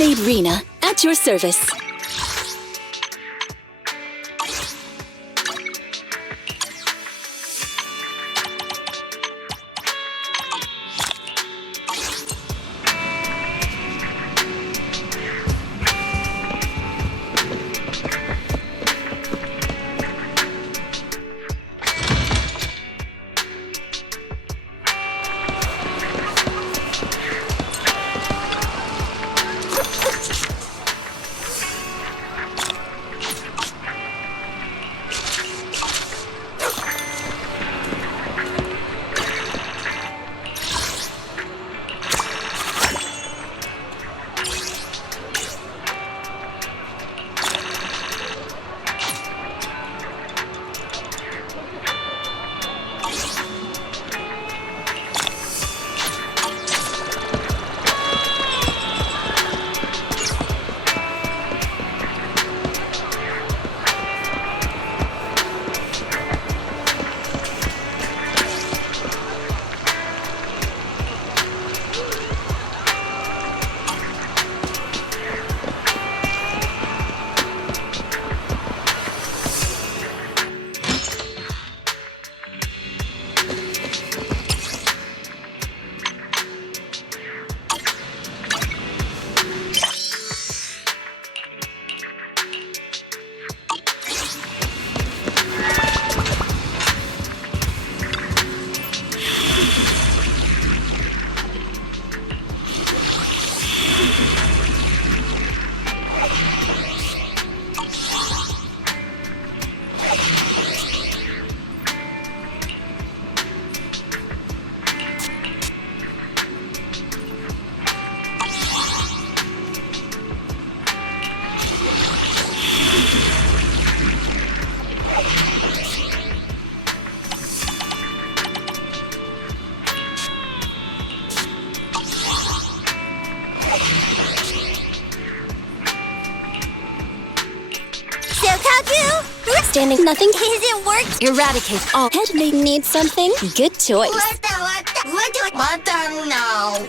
Handmade Rena, at your service. Standing nothing isn't work. Eradicate all. Handmade needs something. Good choice. What now?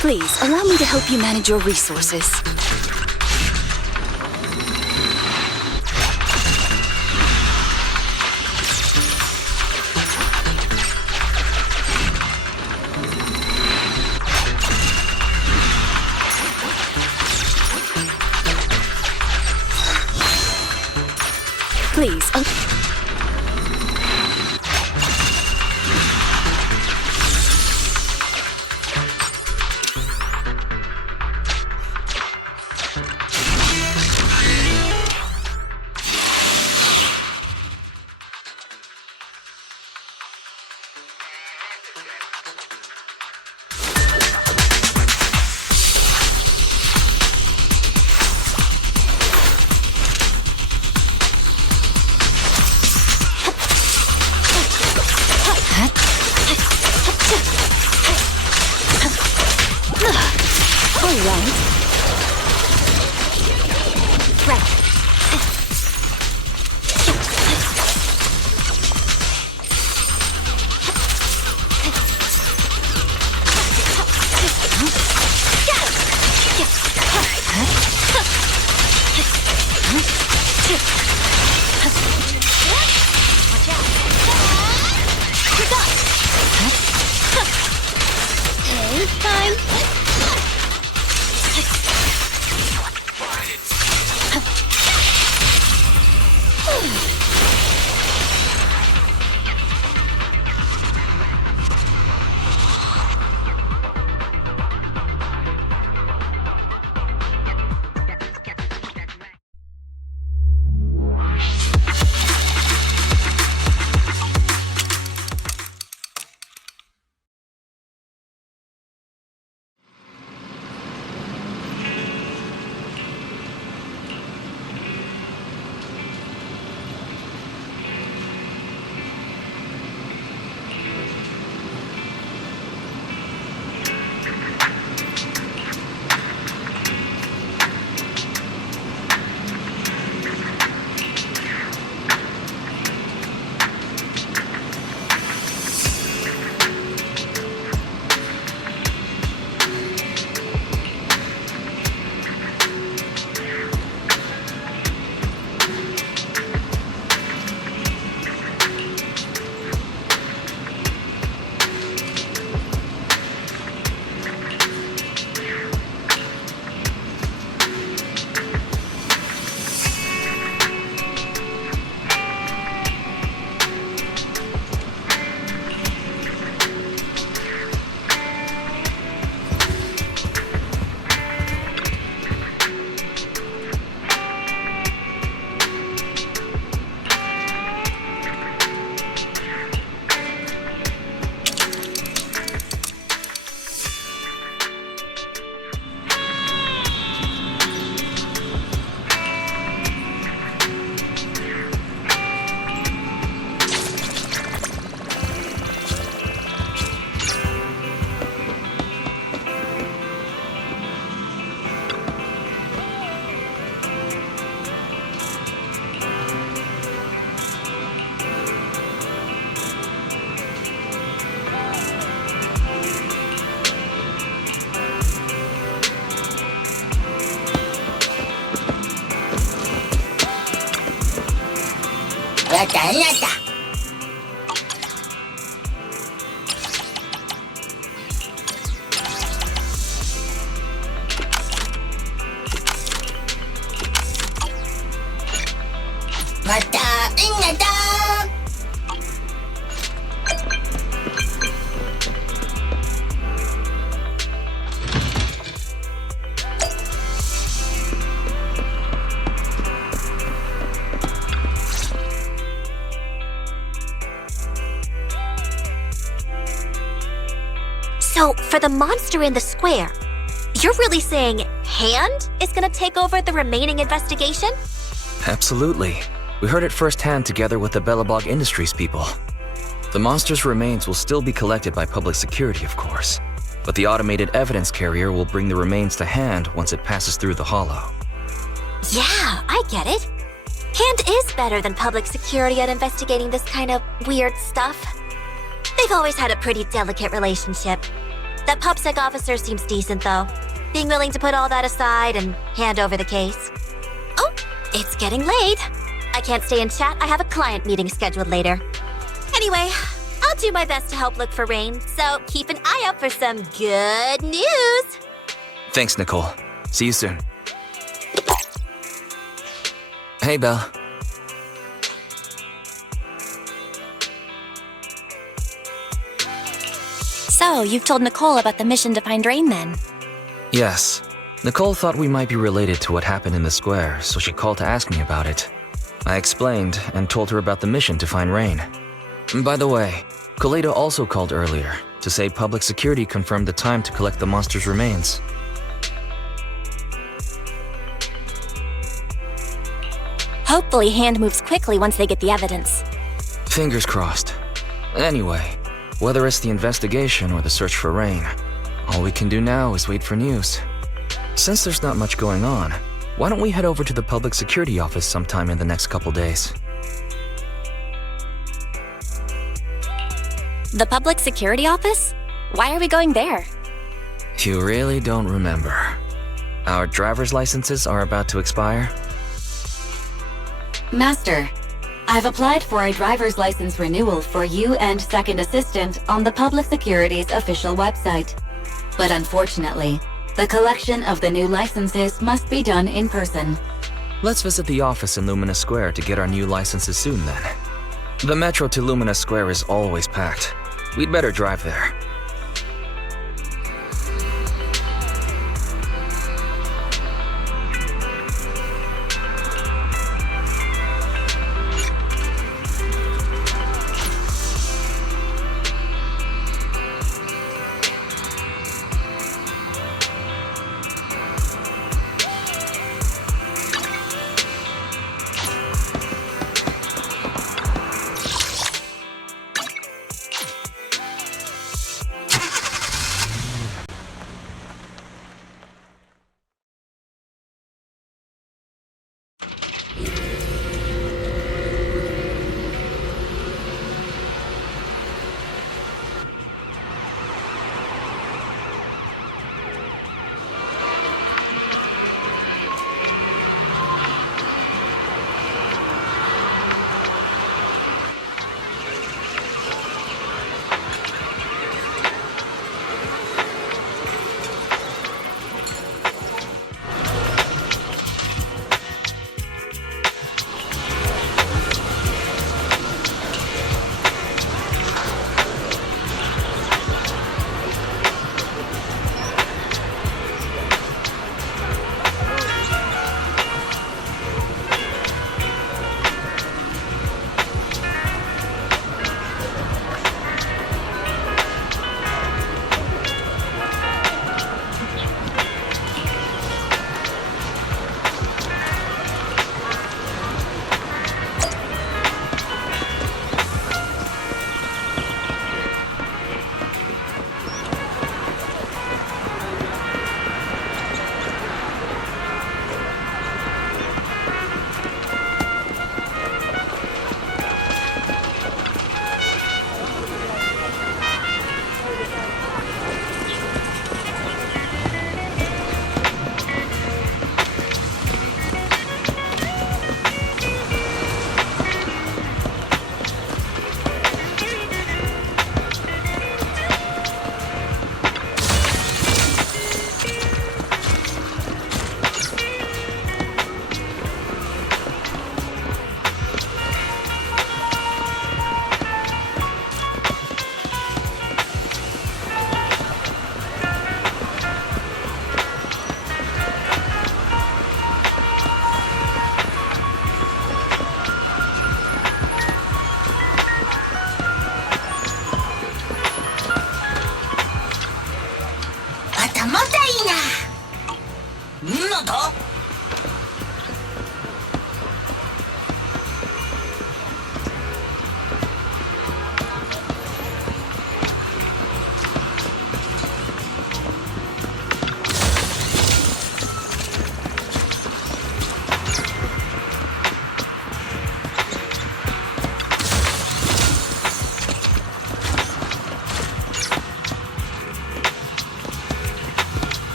Please, allow me to help you manage your resources. Please, 잘났다. 맞다, 끝났다. So, for the monster in the square, you're really saying Hand is gonna take over the remaining investigation? Absolutely. We heard it firsthand together with the Bellabog Industries people. The monster's remains will still be collected by public security, of course, but the automated evidence carrier will bring the remains to Hand once it passes through the hollow. Yeah, I get it. Hand is better than public security at investigating this kind of weird stuff. They've always had a pretty delicate relationship. That PubSec officer seems decent, though. Being willing to put all that aside and hand over the case. Oh, it's getting late. I can't stay and chat. I have a client meeting scheduled later. Anyway, I'll do my best to help look for Rain, so keep an eye out for some good news. Thanks, Nicole. See you soon. Hey, Belle. So, you've told Nicole about the mission to find Rain then? Yes. Nicole thought we might be related to what happened in the square, so she called to ask me about it. I explained and told her about the mission to find Rain. By the way, Koledo also called earlier to say public security confirmed the time to collect the monster's remains. Hopefully Hand moves quickly once they get the evidence. Fingers crossed. Anyway, whether it's the investigation or the search for Rain, all we can do now is wait for news. Since there's not much going on, why don't we head over to the public security office sometime in the next couple days? The public security office? Why are we going there? You really don't remember. Our driver's licenses are about to expire. Master, I've applied for a driver's license renewal for you and second assistant on the Public Security's official website. But unfortunately, the collection of the new licenses must be done in person. Let's visit the office in Lumina Square to get our new licenses soon then. The metro to Lumina Square is always packed. We'd better drive there.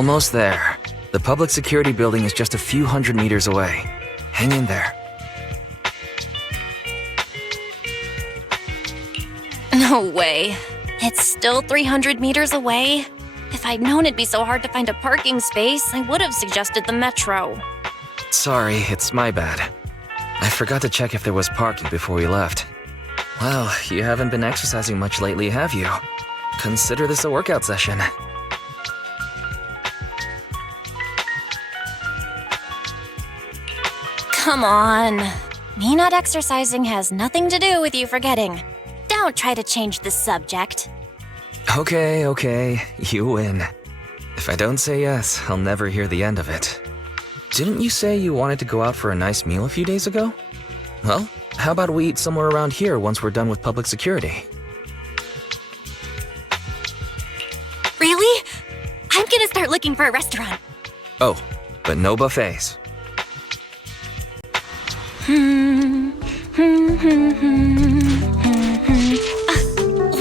Almost there. The public security building is just a few hundred meters away. Hang in there. No way. It's still 300 meters away? If I'd known it'd be so hard to find a parking space, I would have suggested the metro. Sorry, it's my bad. I forgot to check if there was parking before we left. Well, you haven't been exercising much lately, have you? Consider this a workout session. Come on. Me not exercising has nothing to do with you forgetting. Don't try to change the subject. Okay, you win. If I don't say yes, I'll never hear the end of it. Didn't you say you wanted to go out for a nice meal a few days ago? Well, how about we eat somewhere around here once we're done with public security? Really? I'm gonna start looking for a restaurant. Oh, but no buffets.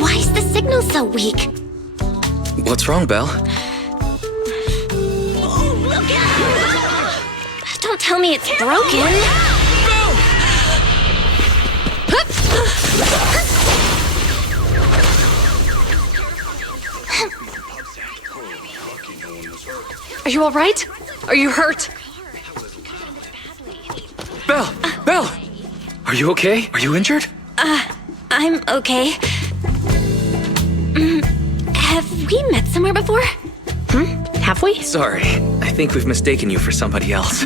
Why is the signal so weak? What's wrong, Belle? Don't tell me it's broken. Are you all right? Are you hurt? Belle! Are you okay? Are you injured? I'm okay. Have we met somewhere before? Have we? Sorry, I think we've mistaken you for somebody else.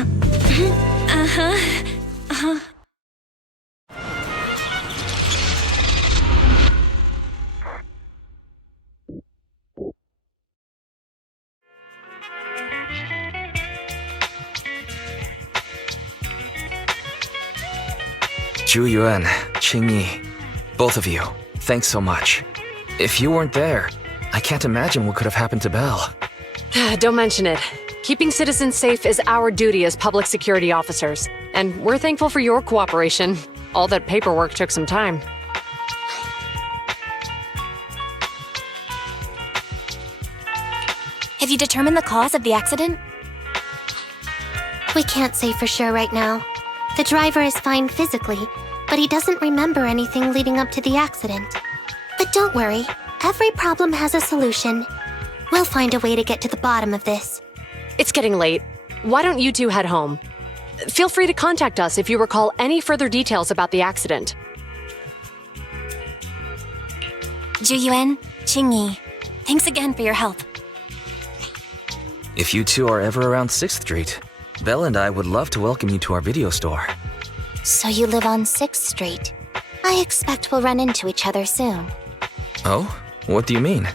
Zhu Yuan, Qing Yi, both of you, thanks so much. If you weren't there, I can't imagine what could have happened to Belle. Don't mention it. Keeping citizens safe is our duty as public security officers, and we're thankful for your cooperation. All that paperwork took some time. Have you determined the cause of the accident? We can't say for sure right now. The driver is fine physically, but he doesn't remember anything leading up to the accident. But don't worry, every problem has a solution. We'll find a way to get to the bottom of this. It's getting late. Why don't you two head home? Feel free to contact us if you recall any further details about the accident. Zhu Yuan, Qing Yi, thanks again for your help. If you two are ever around 6th Street, Belle and I would love to welcome you to our video store. So you live on 6th Street. I expect we'll run into each other soon. Oh? What do you mean?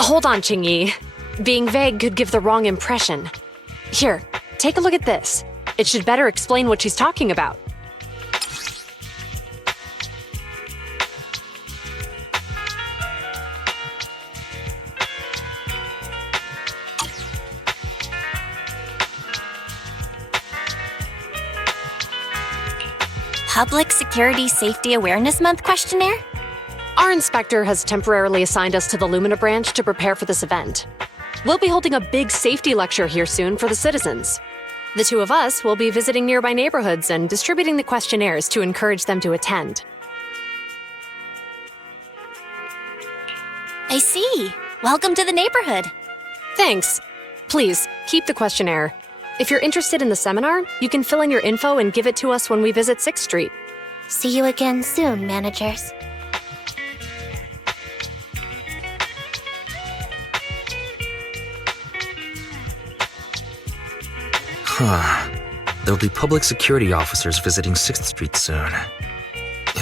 Hold on, Qing Yi. Being vague could give the wrong impression. Here, take a look at this. It should better explain what she's talking about. Public Security Safety Awareness Month questionnaire? Our inspector has temporarily assigned us to the Lumina branch to prepare for this event. We'll be holding a big safety lecture here soon for the citizens. The two of us will be visiting nearby neighborhoods and distributing the questionnaires to encourage them to attend. I see. Welcome to the neighborhood. Thanks. Please, keep the questionnaire. If you're interested in the seminar, you can fill in your info and give it to us when we visit 6th Street. See you again soon, managers. There'll be public security officers visiting 6th Street soon.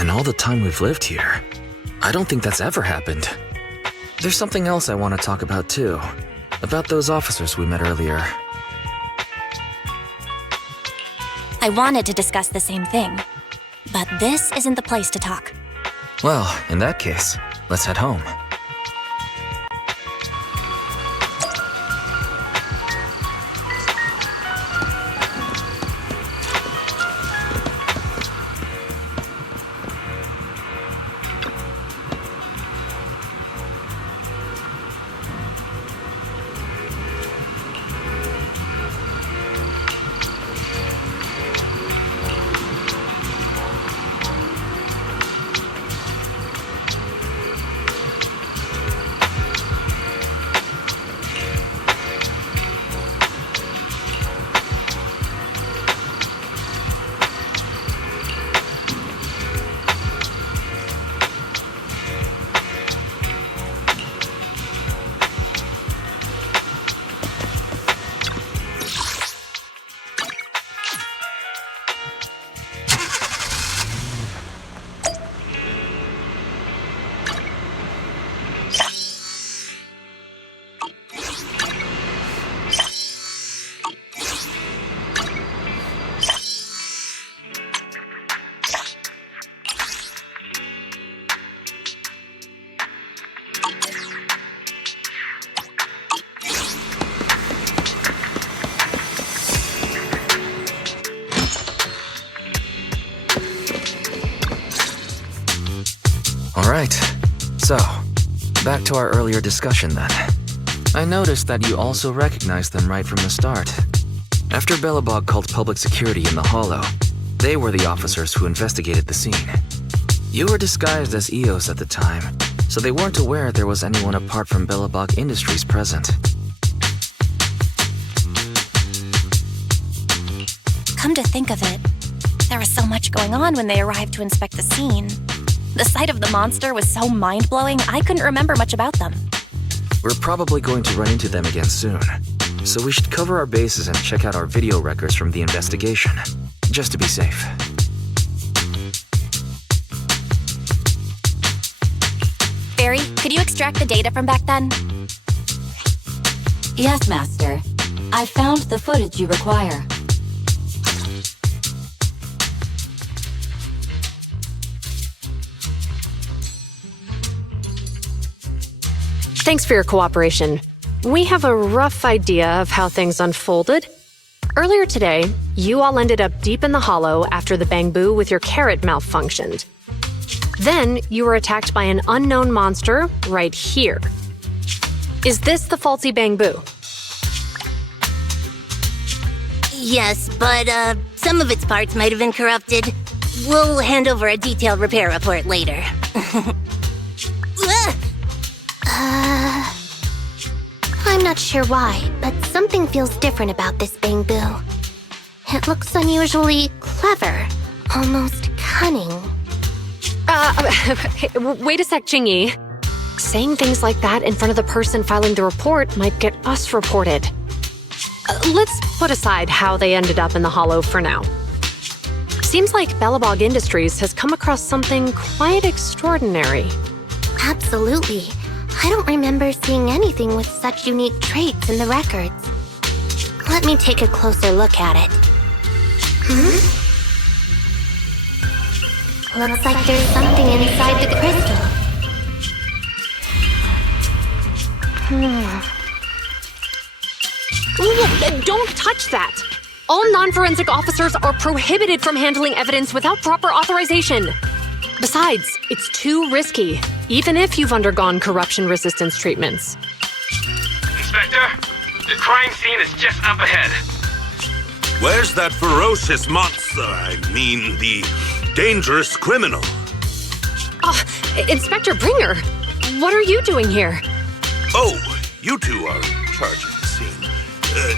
In all the time we've lived here, I don't think that's ever happened. There's something else I want to talk about too. About those officers we met earlier. I wanted to discuss the same thing, but this isn't the place to talk. Well, in that case, let's head home. Alright, so, back to our earlier discussion then. I noticed that you also recognized them right from the start. After Belobog called public security in the Hollow, they were the officers who investigated the scene. You were disguised as EOS at the time, so they weren't aware there was anyone apart from Belobog Industries present. Come to think of it, there was so much going on when they arrived to inspect the scene. The sight of the monster was so mind-blowing, I couldn't remember much about them. We're probably going to run into them again soon, so we should cover our bases and check out our video records from the investigation, just to be safe. Barry, could you extract the data from back then? Yes, Master. I found the footage you require. Thanks for your cooperation. We have a rough idea of how things unfolded. Earlier today, you all ended up deep in the Hollow after the Bangbu with your carrot malfunctioned. Then, you were attacked by an unknown monster right here. Is this the faulty Bangbu? Yes, but some of its parts might have been corrupted. We'll hand over a detailed repair report later. I'm not sure why, but something feels different about this Bangbu. It looks unusually clever, almost cunning. Wait a sec, Jingyi. Saying things like that in front of the person filing the report might get us reported. Let's put aside how they ended up in the Hollow for now. Seems like Belobog Industries has come across something quite extraordinary. Absolutely. I don't remember seeing anything with such unique traits in the records. Let me take a closer look at it. Looks like there's something inside the crystal. Don't touch that! All non-forensic officers are prohibited from handling evidence without proper authorization. Besides, it's too risky, even if you've undergone corruption resistance treatments. Inspector, the crime scene is just up ahead. Where's that ferocious monster? I mean, the dangerous criminal. Inspector Bringer, what are you doing here? Oh, you two are in charge of the scene.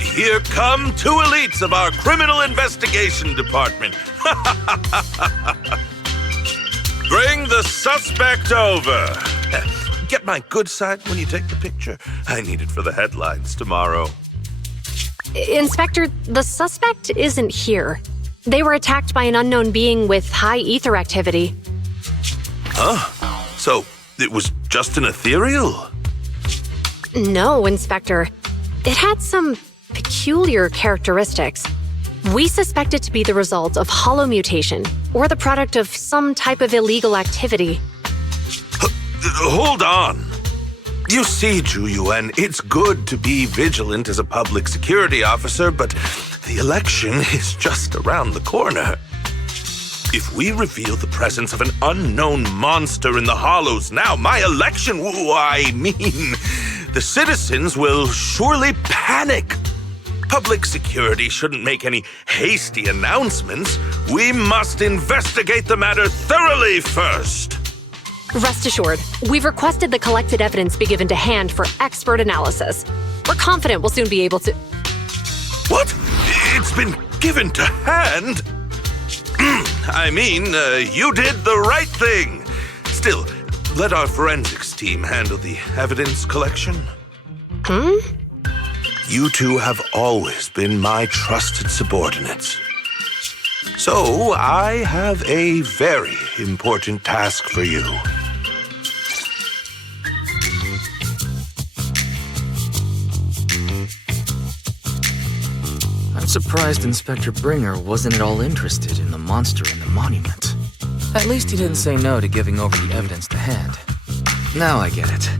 Here come two elites of our criminal investigation department. Bring the suspect over. Get my good side when you take the picture. I need it for the headlines tomorrow. Inspector, the suspect isn't here. They were attacked by an unknown being with high ether activity. Huh? So, it was just an ethereal? No, Inspector. It had some peculiar characteristics. We suspect it to be the result of hollow mutation, or the product of some type of illegal activity. Hold on. You see, Zhu it's good to be vigilant as a public security officer, but the election is just around the corner. If we reveal the presence of an unknown monster in the Hollows now, my election, the citizens will surely panic. Public security shouldn't make any hasty announcements. We must investigate the matter thoroughly first. Rest assured, we've requested the collected evidence be given to hand for expert analysis. We're confident we'll soon be able to— What? It's been given to hand? You did the right thing. Still, let our forensics team handle the evidence collection. You two have always been my trusted subordinates. So, I have a very important task for you. I'm surprised Inspector Bringer wasn't at all interested in the monster in the monument. At least he didn't say no to giving over the evidence to hand. Now I get it.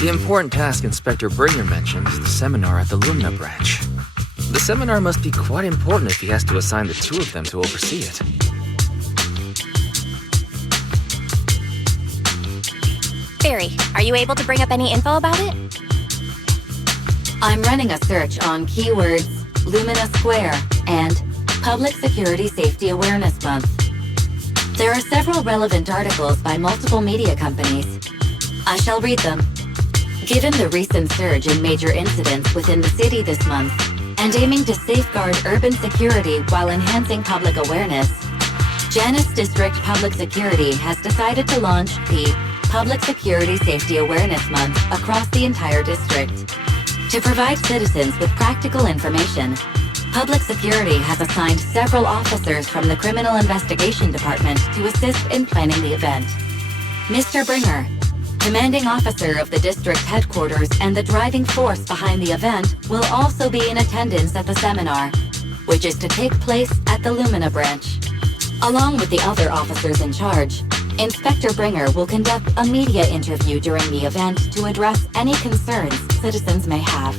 The important task Inspector Bringer mentioned is the seminar at the Lumina branch. The seminar must be quite important if he has to assign the two of them to oversee it. Barry, are you able to bring up any info about it? I'm running a search on keywords Lumina Square and Public Security Safety Awareness Month. There are several relevant articles by multiple media companies. I shall read them. Given the recent surge in major incidents within the city this month, and aiming to safeguard urban security while enhancing public awareness, Janus District Public Security has decided to launch the Public Security Safety Awareness Month across the entire district. To provide citizens with practical information, Public Security has assigned several officers from the Criminal Investigation Department to assist in planning the event. Mr. Bringer, commanding officer of the district headquarters and the driving force behind the event, will also be in attendance at the seminar, which is to take place at the Lumina branch. Along with the other officers in charge, Inspector Bringer will conduct a media interview during the event to address any concerns citizens may have.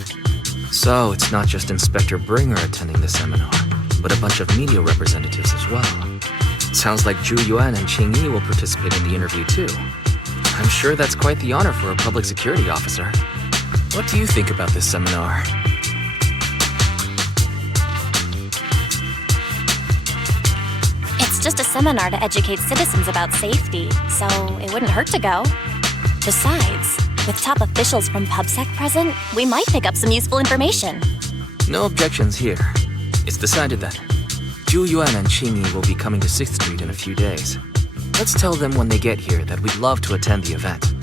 So it's not just Inspector Bringer attending the seminar, but a bunch of media representatives as well. Sounds like Zhu Yuan and Qing Yi will participate in the interview too. I'm sure that's quite the honor for a public security officer. What do you think about this seminar? It's just a seminar to educate citizens about safety, so it wouldn't hurt to go. Besides, with top officials from PubSec present, we might pick up some useful information. No objections here. It's decided then. Zhu Yuan and Qing Yi will be coming to 6th Street in a few days. Let's tell them when they get here that we'd love to attend the event.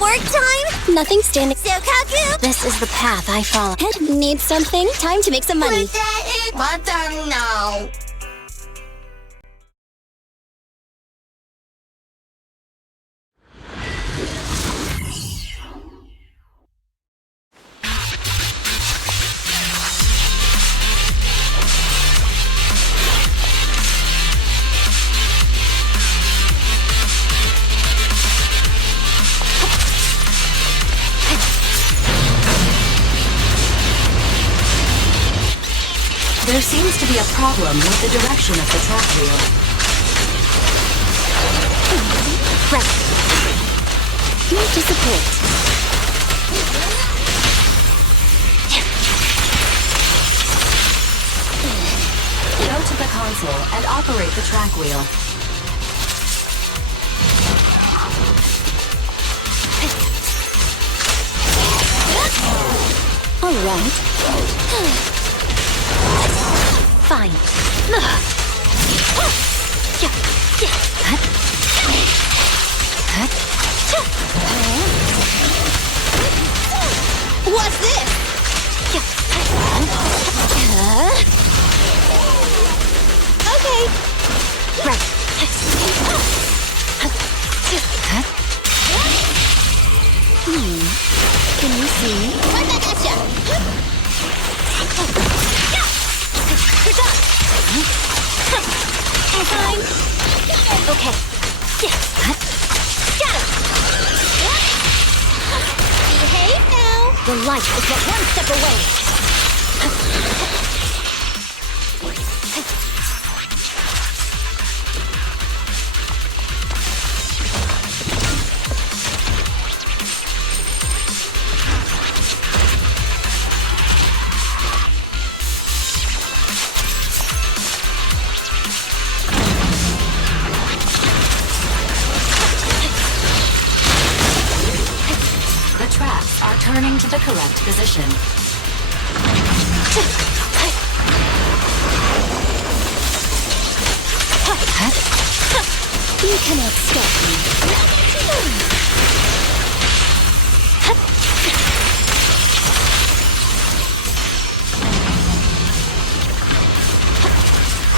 Work time? Nothing standing. Sokaku? This is the path I follow. Need something? Time to make some money. Was that it? What the no? There seems to be a problem with the direction of the track wheel. Right. Don't disappoint. Go to the console and operate the track wheel. All right. Fine. What's this? Okay. Right. Can you see me? Right back at ya! You're done! Fine. Okay. Got it! Behave now! The light is but one step away. The traps are turning to the correct position. You cannot stop me.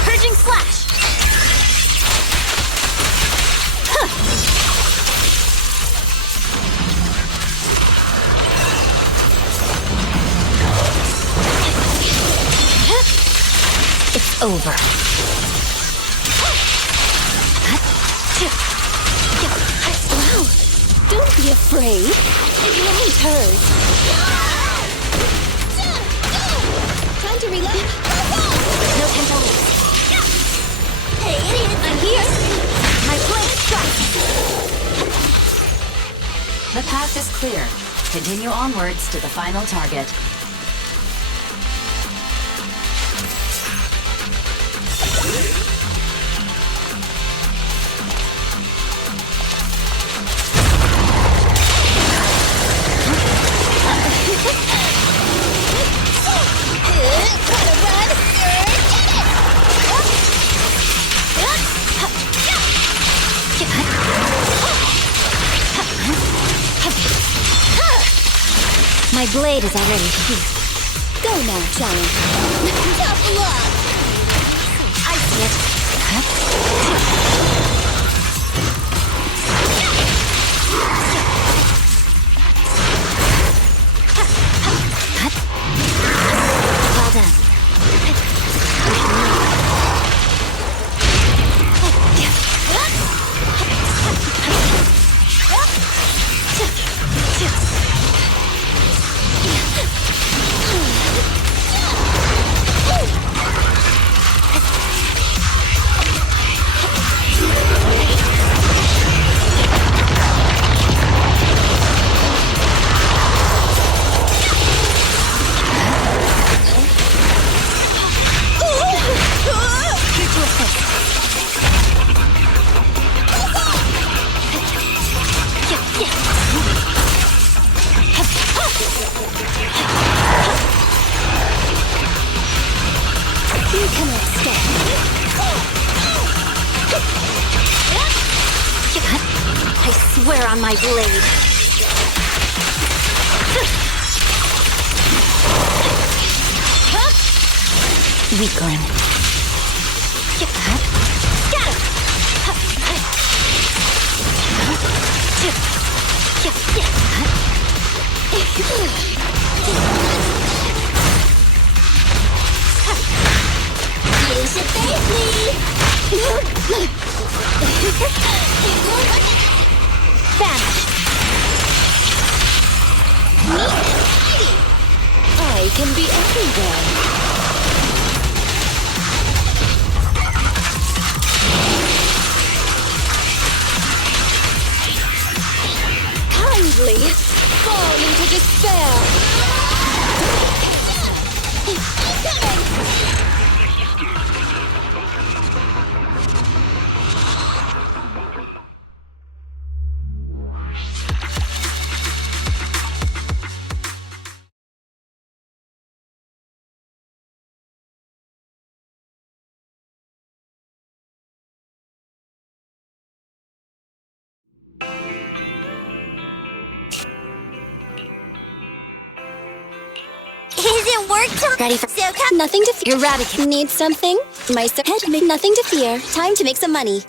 Purging slash! It's over. Wow! Don't be afraid. It won't hurt. Time to reload. No time to lose. Hey, idiot! I'm here! My blade strikes. The path is clear. Continue onwards to the final target. Gotta run! My blade is already here. Go now, Johnny. Tough luck! I see it. Well done. You cannot stop me. I swear on my blade. Weakling. You should thank me. Vanish. Neat and tidy. I can be everywhere. Kindly fall into despair. Incoming! work time. Ready for nothing to fear. Eradicate. Need something? My head make nothing to fear. Time to make some money.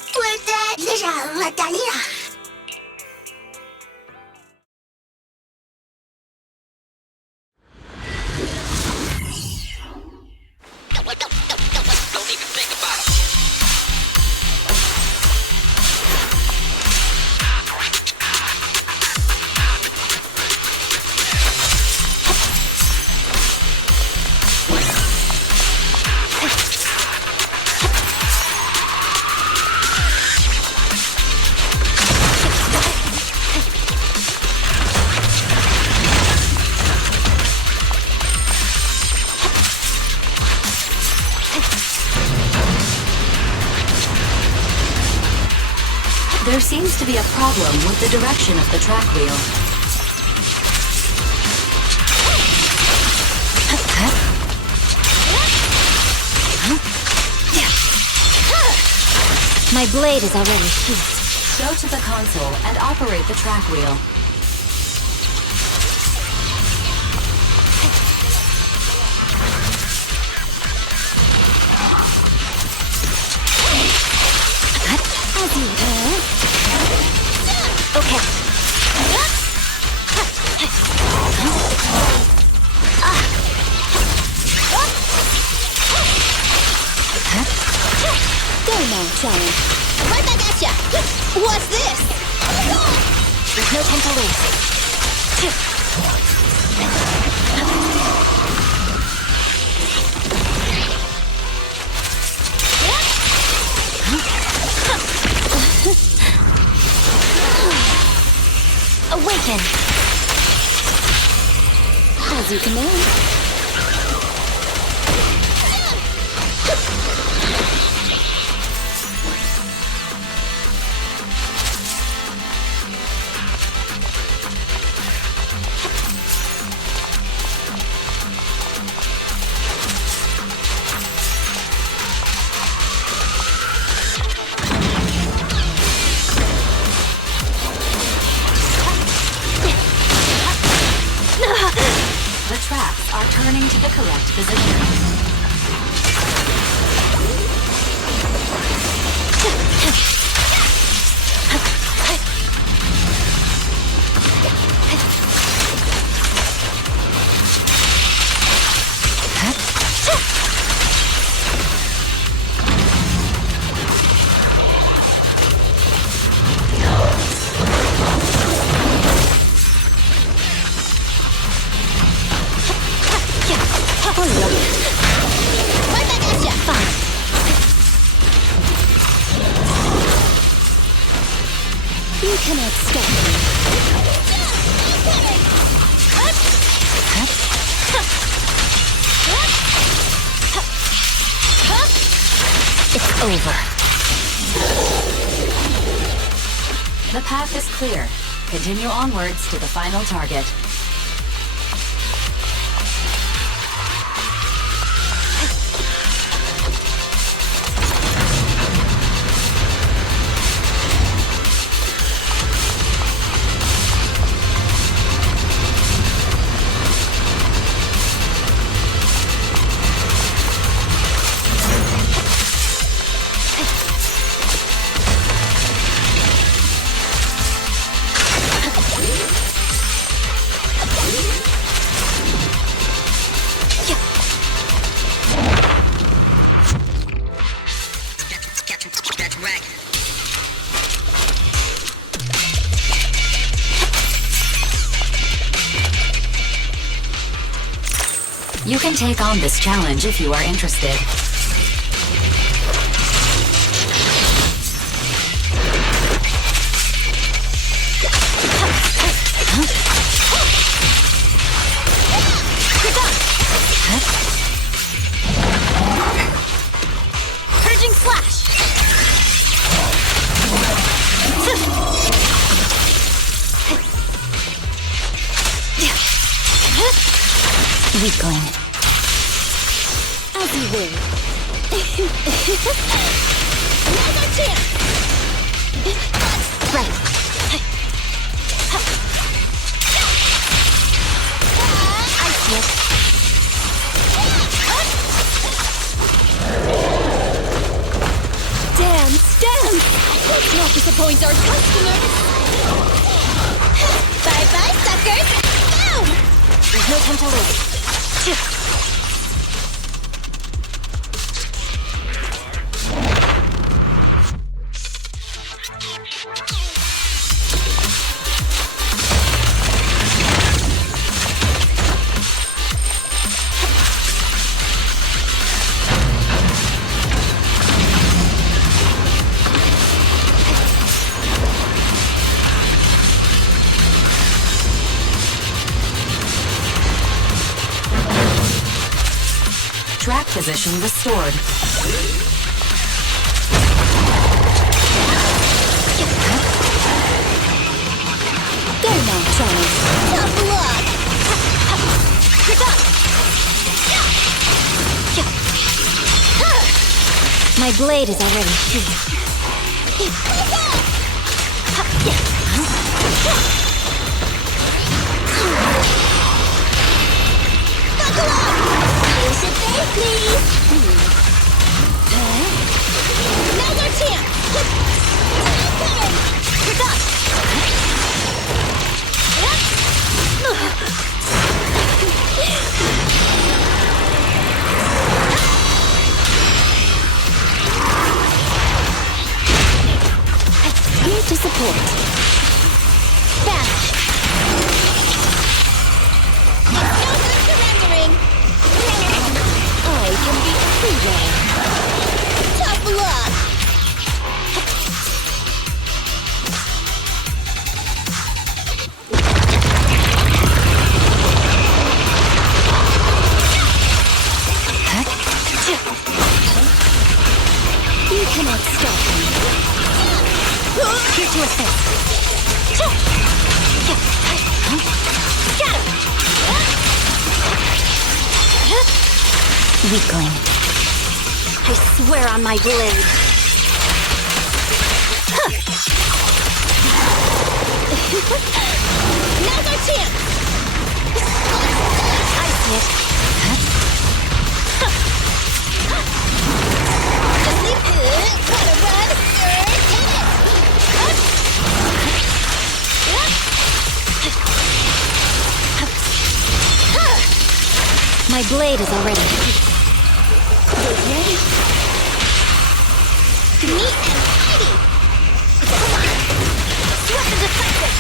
There seems to be a problem with the direction of the track wheel. My blade is already heat. Go to the console and operate the track wheel. Okay. Go now, giant. Right back at ya! What's this? There's no time to lose. Awaken! As you command. The tracks are turning to the correct position. Right back at ya! Fine. You cannot stop me. It's over. The path is clear. Continue onwards to the final target. You can take on this challenge if you are interested. Purging slash! Weakling. As you will. Now's our chance! Right. I see it. disappoint our customers! Bye-bye, suckers! Boom! There's no time to lose. Track position restored. Go now, Johnny. Tough luck! You're done! My blade is already sheathed. Buckle up! Finish it there, please! Now's our chance! Incoming! You're done! Here to support. Vanish! It's no good surrendering! I can be everywhere! Tough luck! You cannot stop me. Here to assist. Got him! Weakling. I swear on my blade. Now's our chance! I see it. Just leave. Wanna run? My blade is already ready. Neat and tidy. Come on. Swift and decisive.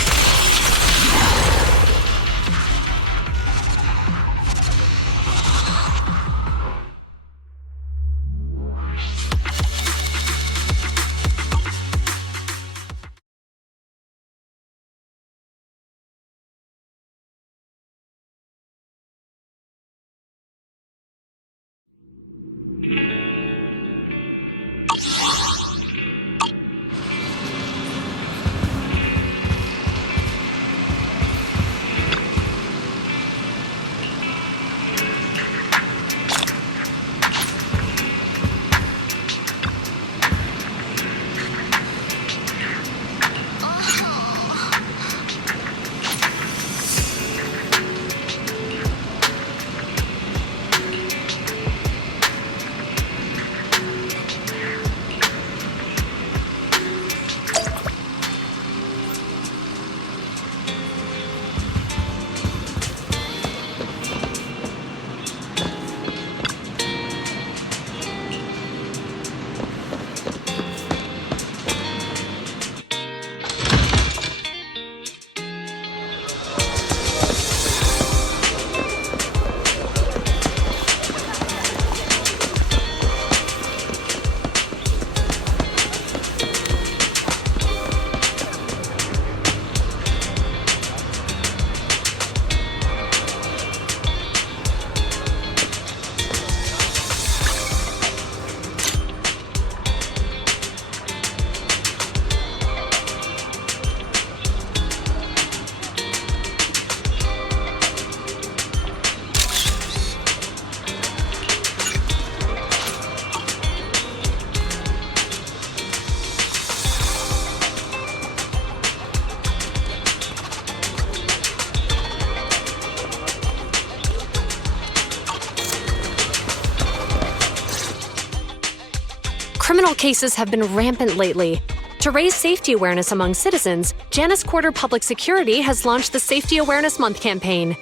Criminal cases have been rampant lately. To raise safety awareness among citizens, Janus Quarter Public Security has launched the Safety Awareness Month campaign.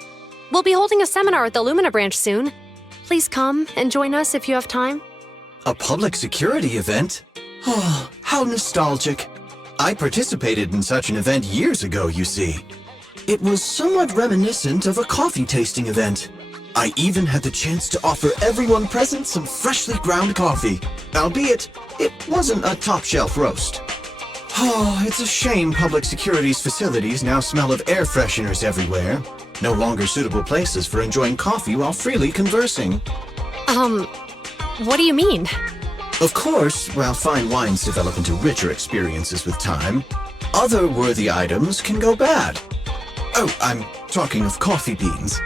We'll be holding a seminar at the Lumina branch soon. Please come and join us if you have time. A public security event? Oh, how nostalgic. I participated in such an event years ago, you see. It was somewhat reminiscent of a coffee tasting event. I even had the chance to offer everyone present some freshly ground coffee, albeit it wasn't a top-shelf roast. Oh, it's a shame public security's facilities now smell of air fresheners everywhere. No longer suitable places for enjoying coffee while freely conversing. What do you mean? Of course, while fine wines develop into richer experiences with time, other worthy items can go bad. Oh, I'm talking of coffee beans.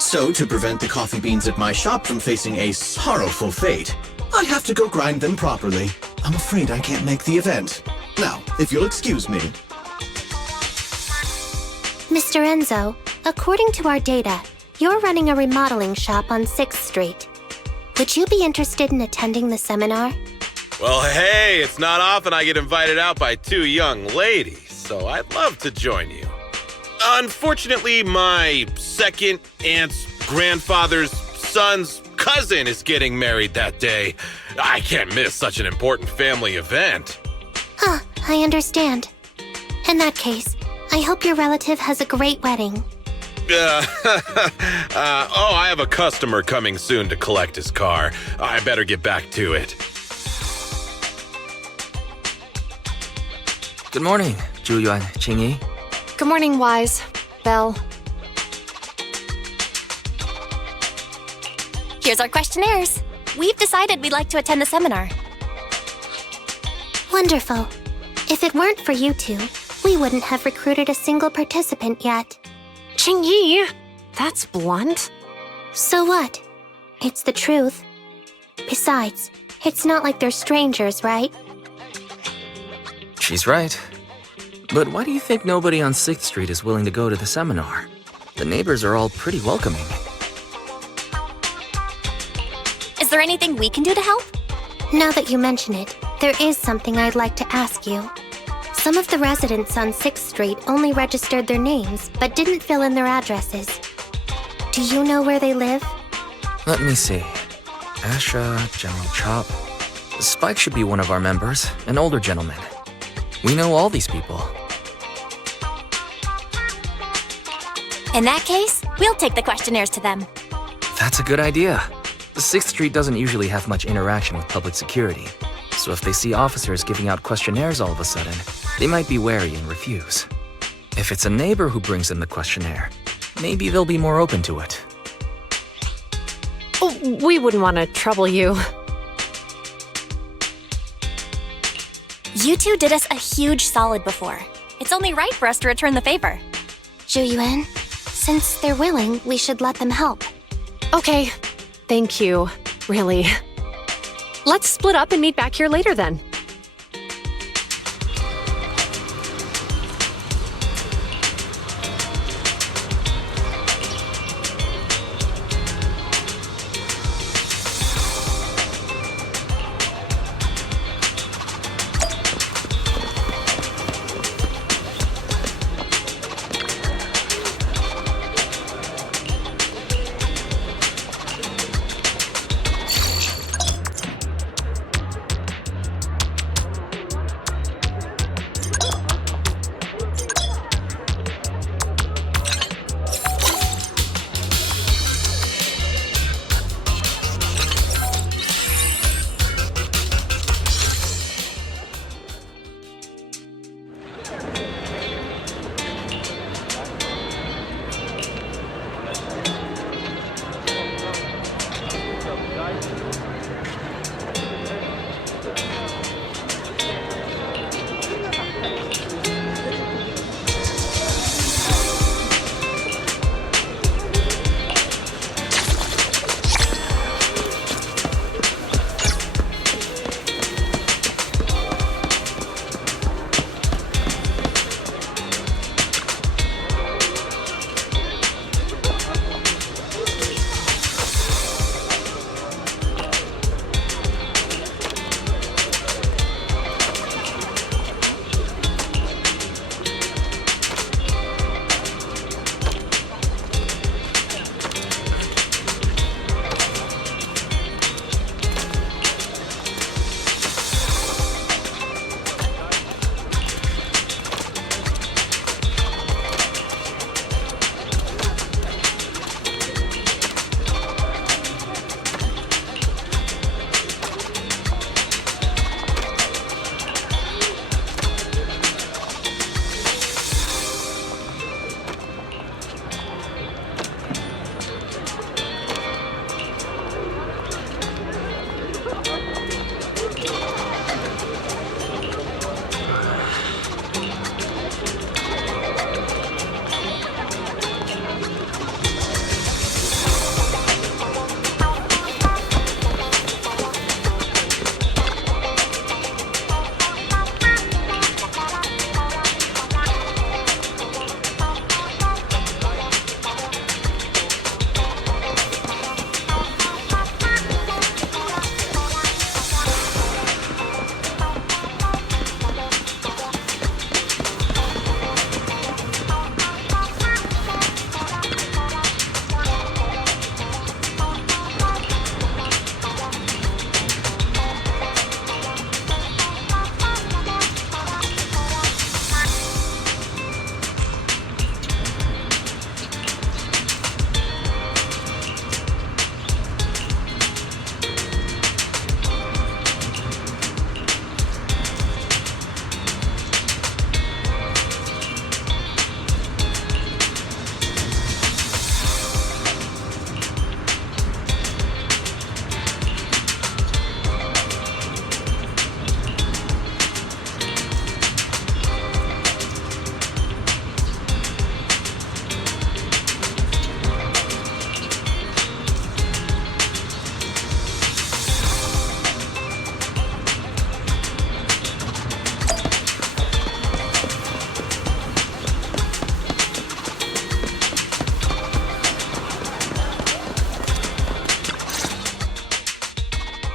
So, to prevent the coffee beans at my shop from facing a sorrowful fate, I have to go grind them properly. I'm afraid I can't make the event. Now, if you'll excuse me. Mr. Enzo, according to our data, you're running a remodeling shop on 6th Street. Would you be interested in attending the seminar? Well, hey, it's not often I get invited out by two young ladies, so I'd love to join you. Unfortunately, my second aunt's grandfather's son's cousin is getting married that day. I can't miss such an important family event. Huh, I understand. In that case, I hope your relative has a great wedding. I have a customer coming soon to collect his car. I better get back to it. Good morning, Zhuyuan, Qingyi. Good morning, Wise. Belle. Here's our questionnaires. We've decided we'd like to attend the seminar. Wonderful. If it weren't for you two, we wouldn't have recruited a single participant yet. Qingyi! That's blunt. So what? It's the truth. Besides, it's not like they're strangers, right? She's right. But why do you think nobody on 6th Street is willing to go to the seminar? The neighbors are all pretty welcoming. Is there anything we can do to help? Now that you mention it, there is something I'd like to ask you. Some of the residents on 6th Street only registered their names, but didn't fill in their addresses. Do you know where they live? Let me see. Asha, General Chop. Spike should be one of our members, an older gentleman. We know all these people. In that case, we'll take the questionnaires to them. That's a good idea. 6th Street doesn't usually have much interaction with public security, so if they see officers giving out questionnaires all of a sudden, they might be wary and refuse. If it's a neighbor who brings in the questionnaire, maybe they'll be more open to it. Oh, we wouldn't want to trouble you. You two did us a huge solid before. It's only right for us to return the favor. Zhuyuan, since they're willing, we should let them help. Okay. Thank you. Really. Let's split up and meet back here later then.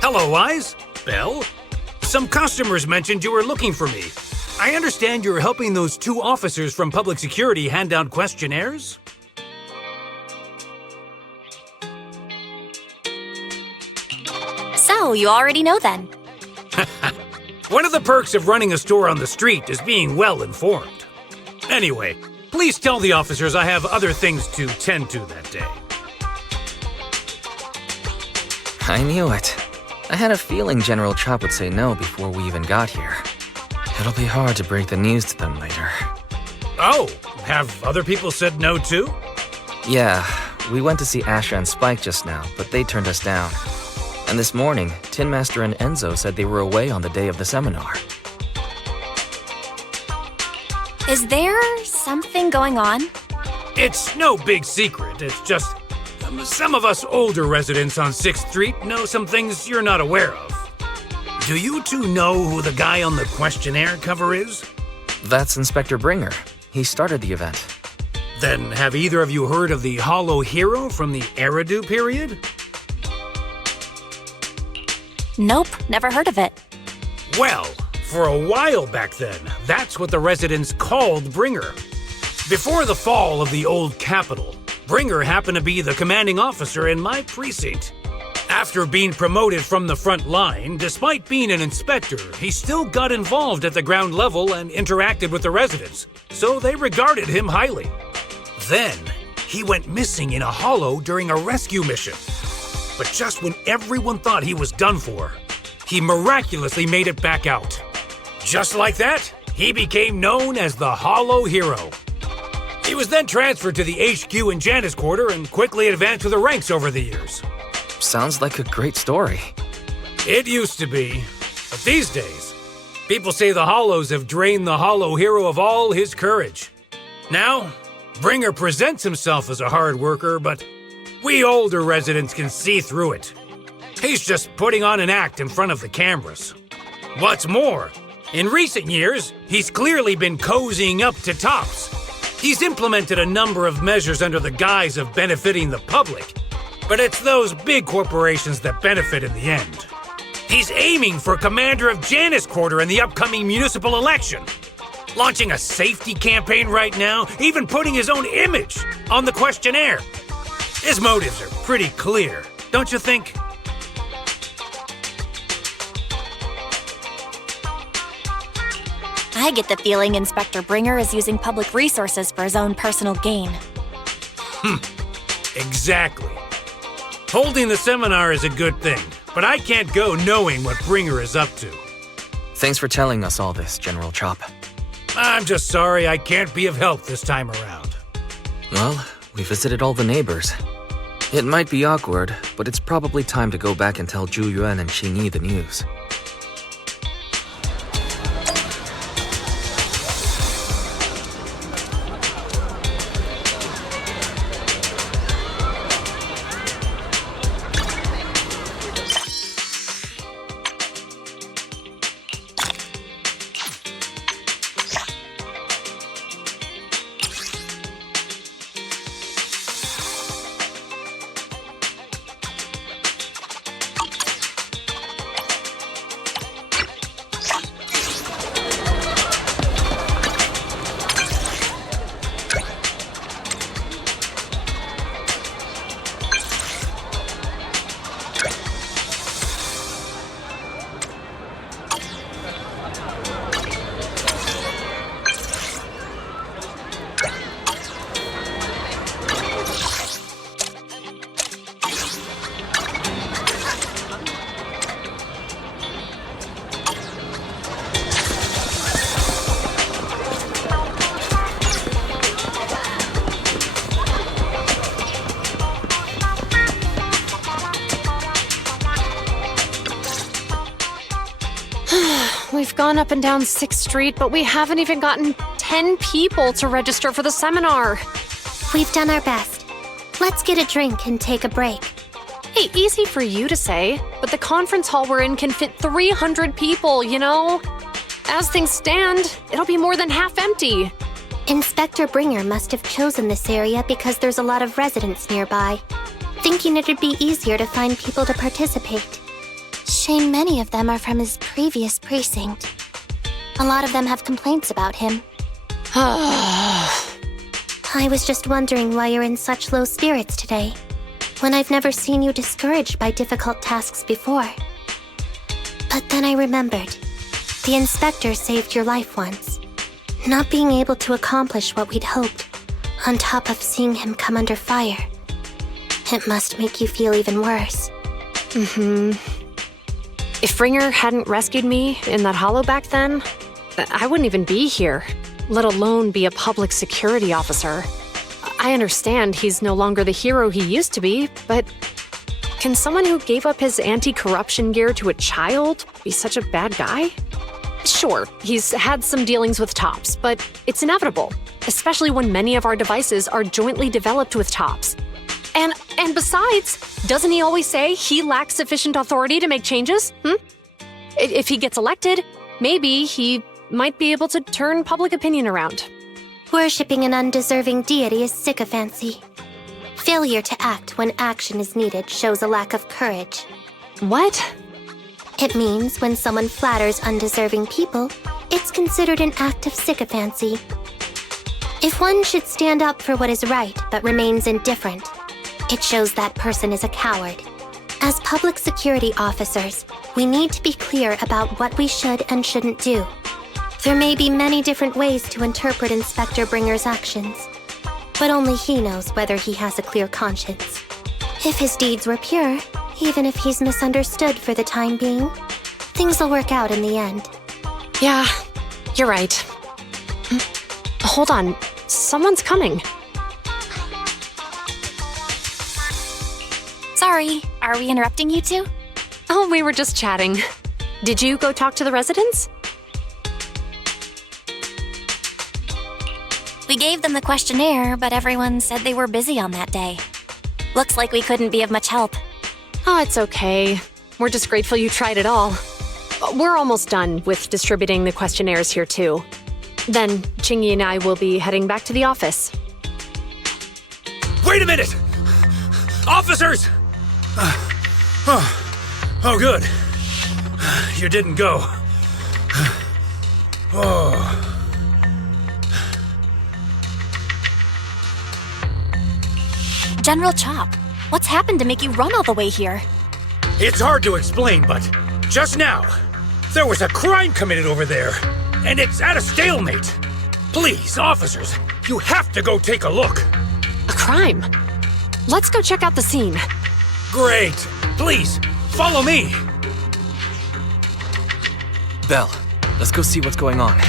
Hello, Wise. Belle? Some customers mentioned you were looking for me. I understand you're helping those 2 officers from public security hand out questionnaires? So, you already know then. One of the perks of running a store on the street is being well informed. Anyway, please tell the officers I have other things to tend to that day. I knew it. I had a feeling General Chop would say no before we even got here. It'll be hard to break the news to them later. Oh, have other people said no too? Yeah, we went to see Asha and Spike just now, but they turned us down. And this morning, Tin Master and Enzo said they were away on the day of the seminar. Is there something going on? It's no big secret. It's just some of us older residents on 6th Street know some things you're not aware of. Do you 2 know who the guy on the questionnaire cover is? That's Inspector Bringer. He started the event. Then have either of you heard of the Hollow Hero from the Eridu period? Nope, never heard of it. Well, for a while back then, that's what the residents called Bringer. Before the fall of the old capital, Bringer happened to be the commanding officer in my precinct. After being promoted from the front line, despite being an inspector, he still got involved at the ground level and interacted with the residents, so they regarded him highly. Then, he went missing in a hollow during a rescue mission. But just when everyone thought he was done for, he miraculously made it back out. Just like that, he became known as the Hollow Hero. He was then transferred to the HQ in Janus Quarter and quickly advanced through the ranks over the years. Sounds like a great story. It used to be, but these days, people say the Hollows have drained the Hollow Hero of all his courage. Now, Bringer presents himself as a hard worker, but we older residents can see through it. He's just putting on an act in front of the cameras. What's more, in recent years, he's clearly been cozying up to Tops. He's implemented a number of measures under the guise of benefiting the public, but it's those big corporations that benefit in the end. He's aiming for commander of Janus Quarter in the upcoming municipal election, launching a safety campaign right now, even putting his own image on the questionnaire. His motives are pretty clear, don't you think? I get the feeling Inspector Bringer is using public resources for his own personal gain. Exactly. Holding the seminar is a good thing, but I can't go knowing what Bringer is up to. Thanks for telling us all this, General Chop. I'm just sorry I can't be of help this time around. Well, we visited all the neighbors. It might be awkward, but it's probably time to go back and tell Zhu Yuan and Qing Yi the news. We've gone up and down 6th Street, but we haven't even gotten 10 people to register for the seminar. We've done our best. Let's get a drink and take a break. Hey, easy for you to say, but the conference hall we're in can fit 300 people, you know? As things stand, it'll be more than half empty. Inspector Bringer must have chosen this area because there's a lot of residents nearby, thinking it'd be easier to find people to participate. Shame many of them are from his previous precinct. A lot of them have complaints about him. I was just wondering why you're in such low spirits today, when I've never seen you discouraged by difficult tasks before. But then I remembered. The inspector saved your life once. Not being able to accomplish what we'd hoped, on top of seeing him come under fire. It must make you feel even worse. If Ringer hadn't rescued me in that hollow back then, I wouldn't even be here, let alone be a public security officer. I understand he's no longer the hero he used to be, but can someone who gave up his anti-corruption gear to a child be such a bad guy? Sure, he's had some dealings with Tops, but it's inevitable, especially when many of our devices are jointly developed with Tops. And besides, doesn't he always say he lacks sufficient authority to make changes? If he gets elected, maybe he might be able to turn public opinion around. Worshipping an undeserving deity is sycophancy. Failure to act when action is needed shows a lack of courage. What? It means when someone flatters undeserving people, it's considered an act of sycophancy. If one should stand up for what is right but remains indifferent, it shows that person is a coward. As public security officers, we need to be clear about what we should and shouldn't do. There may be many different ways to interpret Inspector Bringer's actions, but only he knows whether he has a clear conscience. If his deeds were pure, even if he's misunderstood for the time being, things will work out in the end. Yeah, you're right. Hold on, someone's coming. Sorry, are we interrupting you two? Oh, we were just chatting. Did you go talk to the residents? We gave them the questionnaire, but everyone said they were busy on that day. Looks like we couldn't be of much help. Oh, it's okay. We're just grateful you tried it all. We're almost done with distributing the questionnaires here, too. Then, Chingy and I will be heading back to the office. Wait a minute! Officers! Oh, good. You didn't go. Oh. General Chop, what's happened to make you run all the way here? It's hard to explain, but just now, there was a crime committed over there, and it's at a stalemate. Please, officers, you have to go take a look. A crime? Let's go check out the scene. Great. Please, follow me. Belle, let's go see what's going on.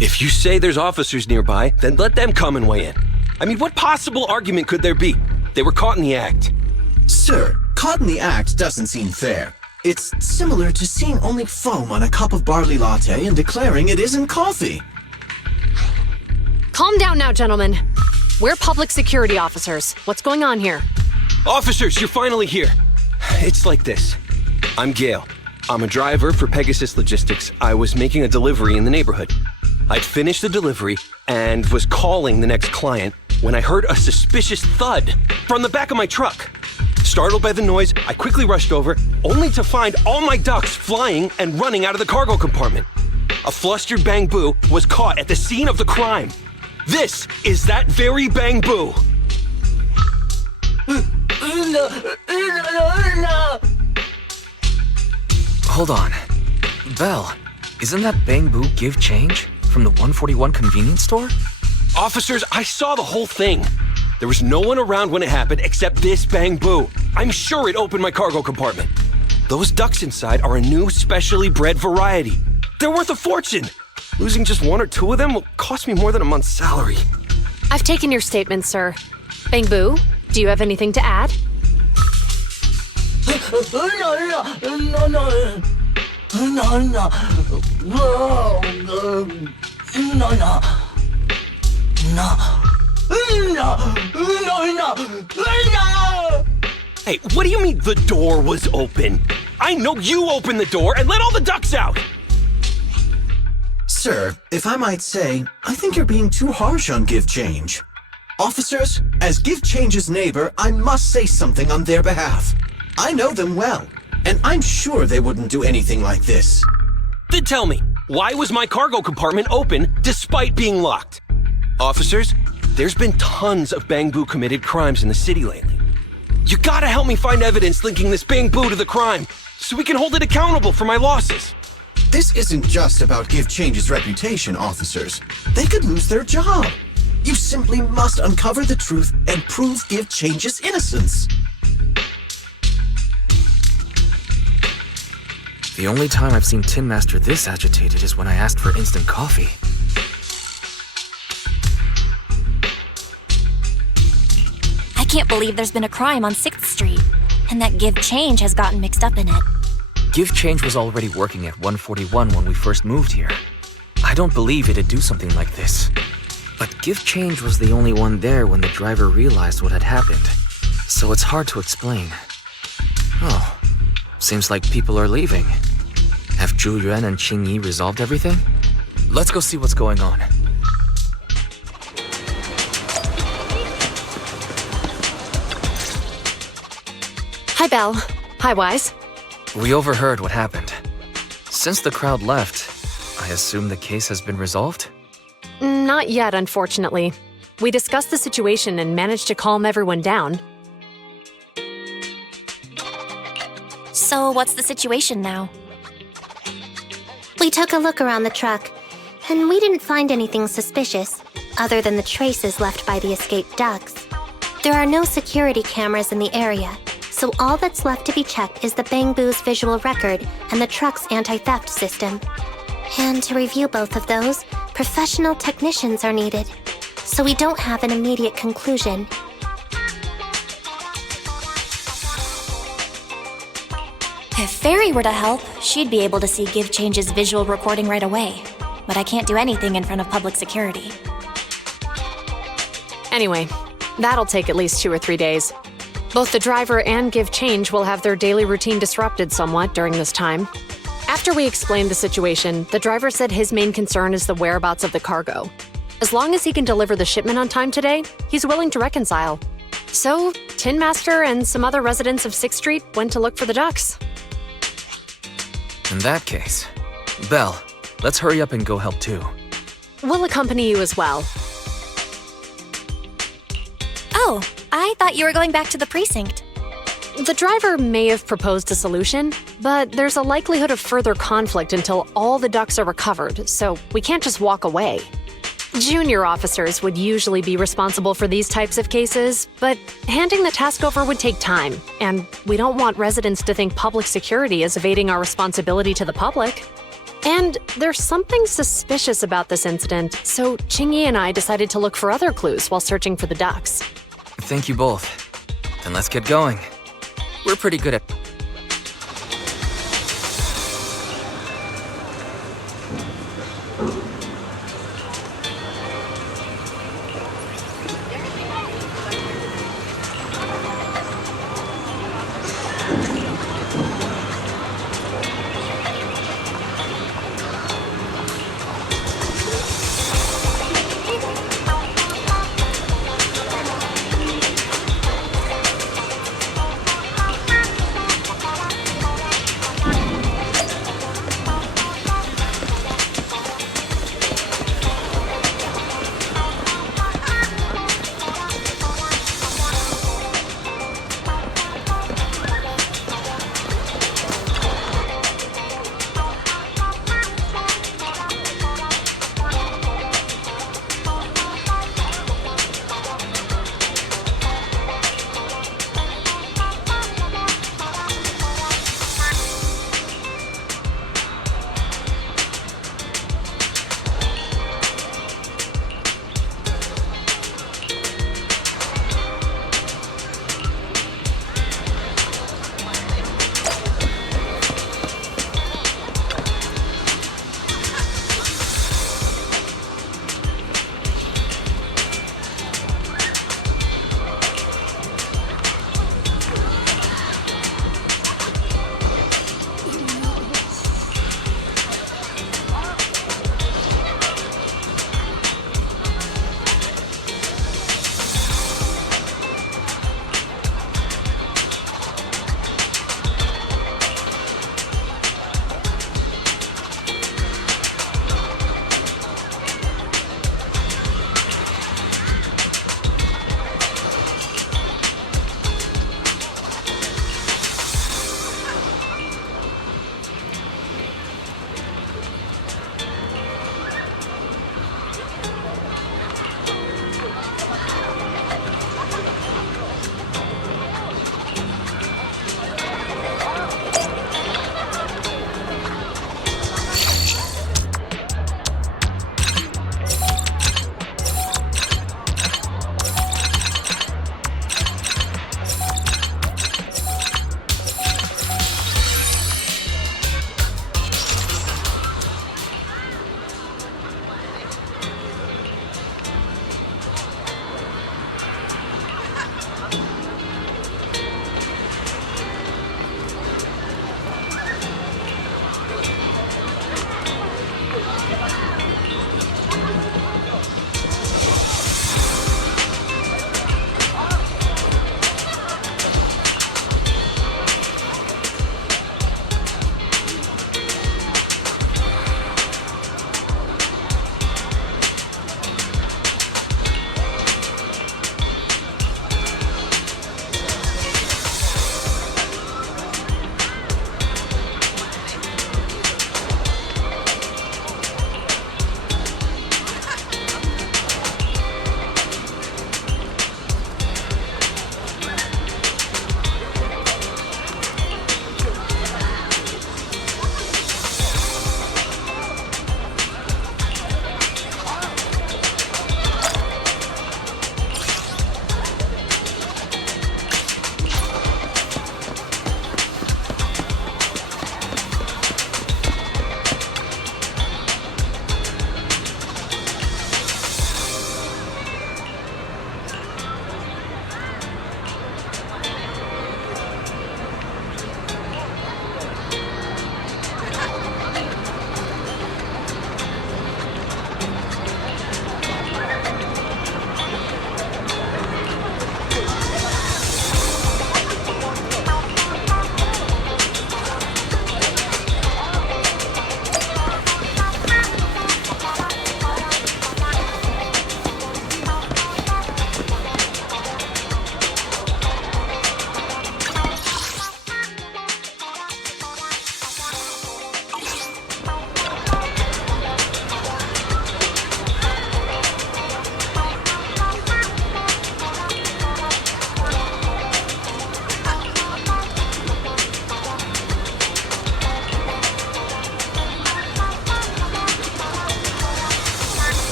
If you say there's officers nearby, then let them come and weigh in. I mean, what possible argument could there be? They were caught in the act. Sir, caught in the act doesn't seem fair. It's similar to seeing only foam on a cup of barley latte and declaring it isn't coffee. Calm down now, gentlemen. We're public security officers. What's going on here? Officers, you're finally here. It's like this. I'm Gale. I'm a driver for Pegasus Logistics. I was making a delivery in the neighborhood. I'd finished the delivery and was calling the next client when I heard a suspicious thud from the back of my truck. Startled by the noise, I quickly rushed over, only to find all my ducks flying and running out of the cargo compartment. A flustered Bang Boo was caught at the scene of the crime. This is that very Bang Boo. Hold on. Belle, isn't that Bang Boo give change from the 141 convenience store? Officers, I saw the whole thing. There was no one around when it happened except this Bang Boo. I'm sure it opened my cargo compartment. Those ducks inside are a new specially bred variety. They're worth a fortune. Losing just one or two of them will cost me more than a month's salary. I've taken your statement, sir. Bang Boo, do you have anything to add? Hey, what do you mean the door was open? I know you opened the door and let all the ducks out! Sir, if I might say, I think you're being too harsh on Give Change. Officers, as Give Change's neighbor, I must say something on their behalf. I know them well, and I'm sure they wouldn't do anything like this. Then tell me, why was my cargo compartment open despite being locked? Officers, there's been tons of Bangbu committed crimes in the city lately. You gotta help me find evidence linking this Bangbu to the crime, so we can hold it accountable for my losses. This isn't just about Give Change's reputation, officers. They could lose their job. You simply must uncover the truth and prove Give Change's innocence. The only time I've seen Tin Master this agitated is when I asked for instant coffee. I can't believe there's been a crime on 6th Street, and that Give Change has gotten mixed up in it. Give Change was already working at 141 when we first moved here. I don't believe it'd do something like this. But Give Change was the only one there when the driver realized what had happened. So it's hard to explain. Oh, seems like people are leaving. Have Zhu Yuan and Qing Yi resolved everything? Let's go see what's going on. Hi, Belle. Hi, Wise. We overheard what happened. Since the crowd left, I assume the case has been resolved? Not yet, unfortunately. We discussed the situation and managed to calm everyone down. So what's the situation now? We took a look around the truck, and we didn't find anything suspicious, other than the traces left by the escaped ducks. There are no security cameras in the area, so all that's left to be checked is the Bangbu's visual record and the truck's anti-theft system. And to review both of those, professional technicians are needed, so we don't have an immediate conclusion. If Fairy were to help, she'd be able to see Give Change's visual recording right away. But I can't do anything in front of public security. Anyway, that'll take at least 2 or 3 days. Both the driver and Give Change will have their daily routine disrupted somewhat during this time. After we explained the situation, the driver said his main concern is the whereabouts of the cargo. As long as he can deliver the shipment on time today, he's willing to reconcile. So, Tin Master and some other residents of 6th Street went to look for the ducks. In that case, Belle, let's hurry up and go help too. We'll accompany you as well. Oh, I thought you were going back to the precinct. The driver may have proposed a solution, but there's a likelihood of further conflict until all the ducks are recovered, so we can't just walk away. Junior officers would usually be responsible for these types of cases, but handing the task over would take time, and we don't want residents to think public security is evading our responsibility to the public. And there's something suspicious about this incident, so Qingyi and I decided to look for other clues while searching for the ducks. Thank you both. Then let's get going. We're pretty good at...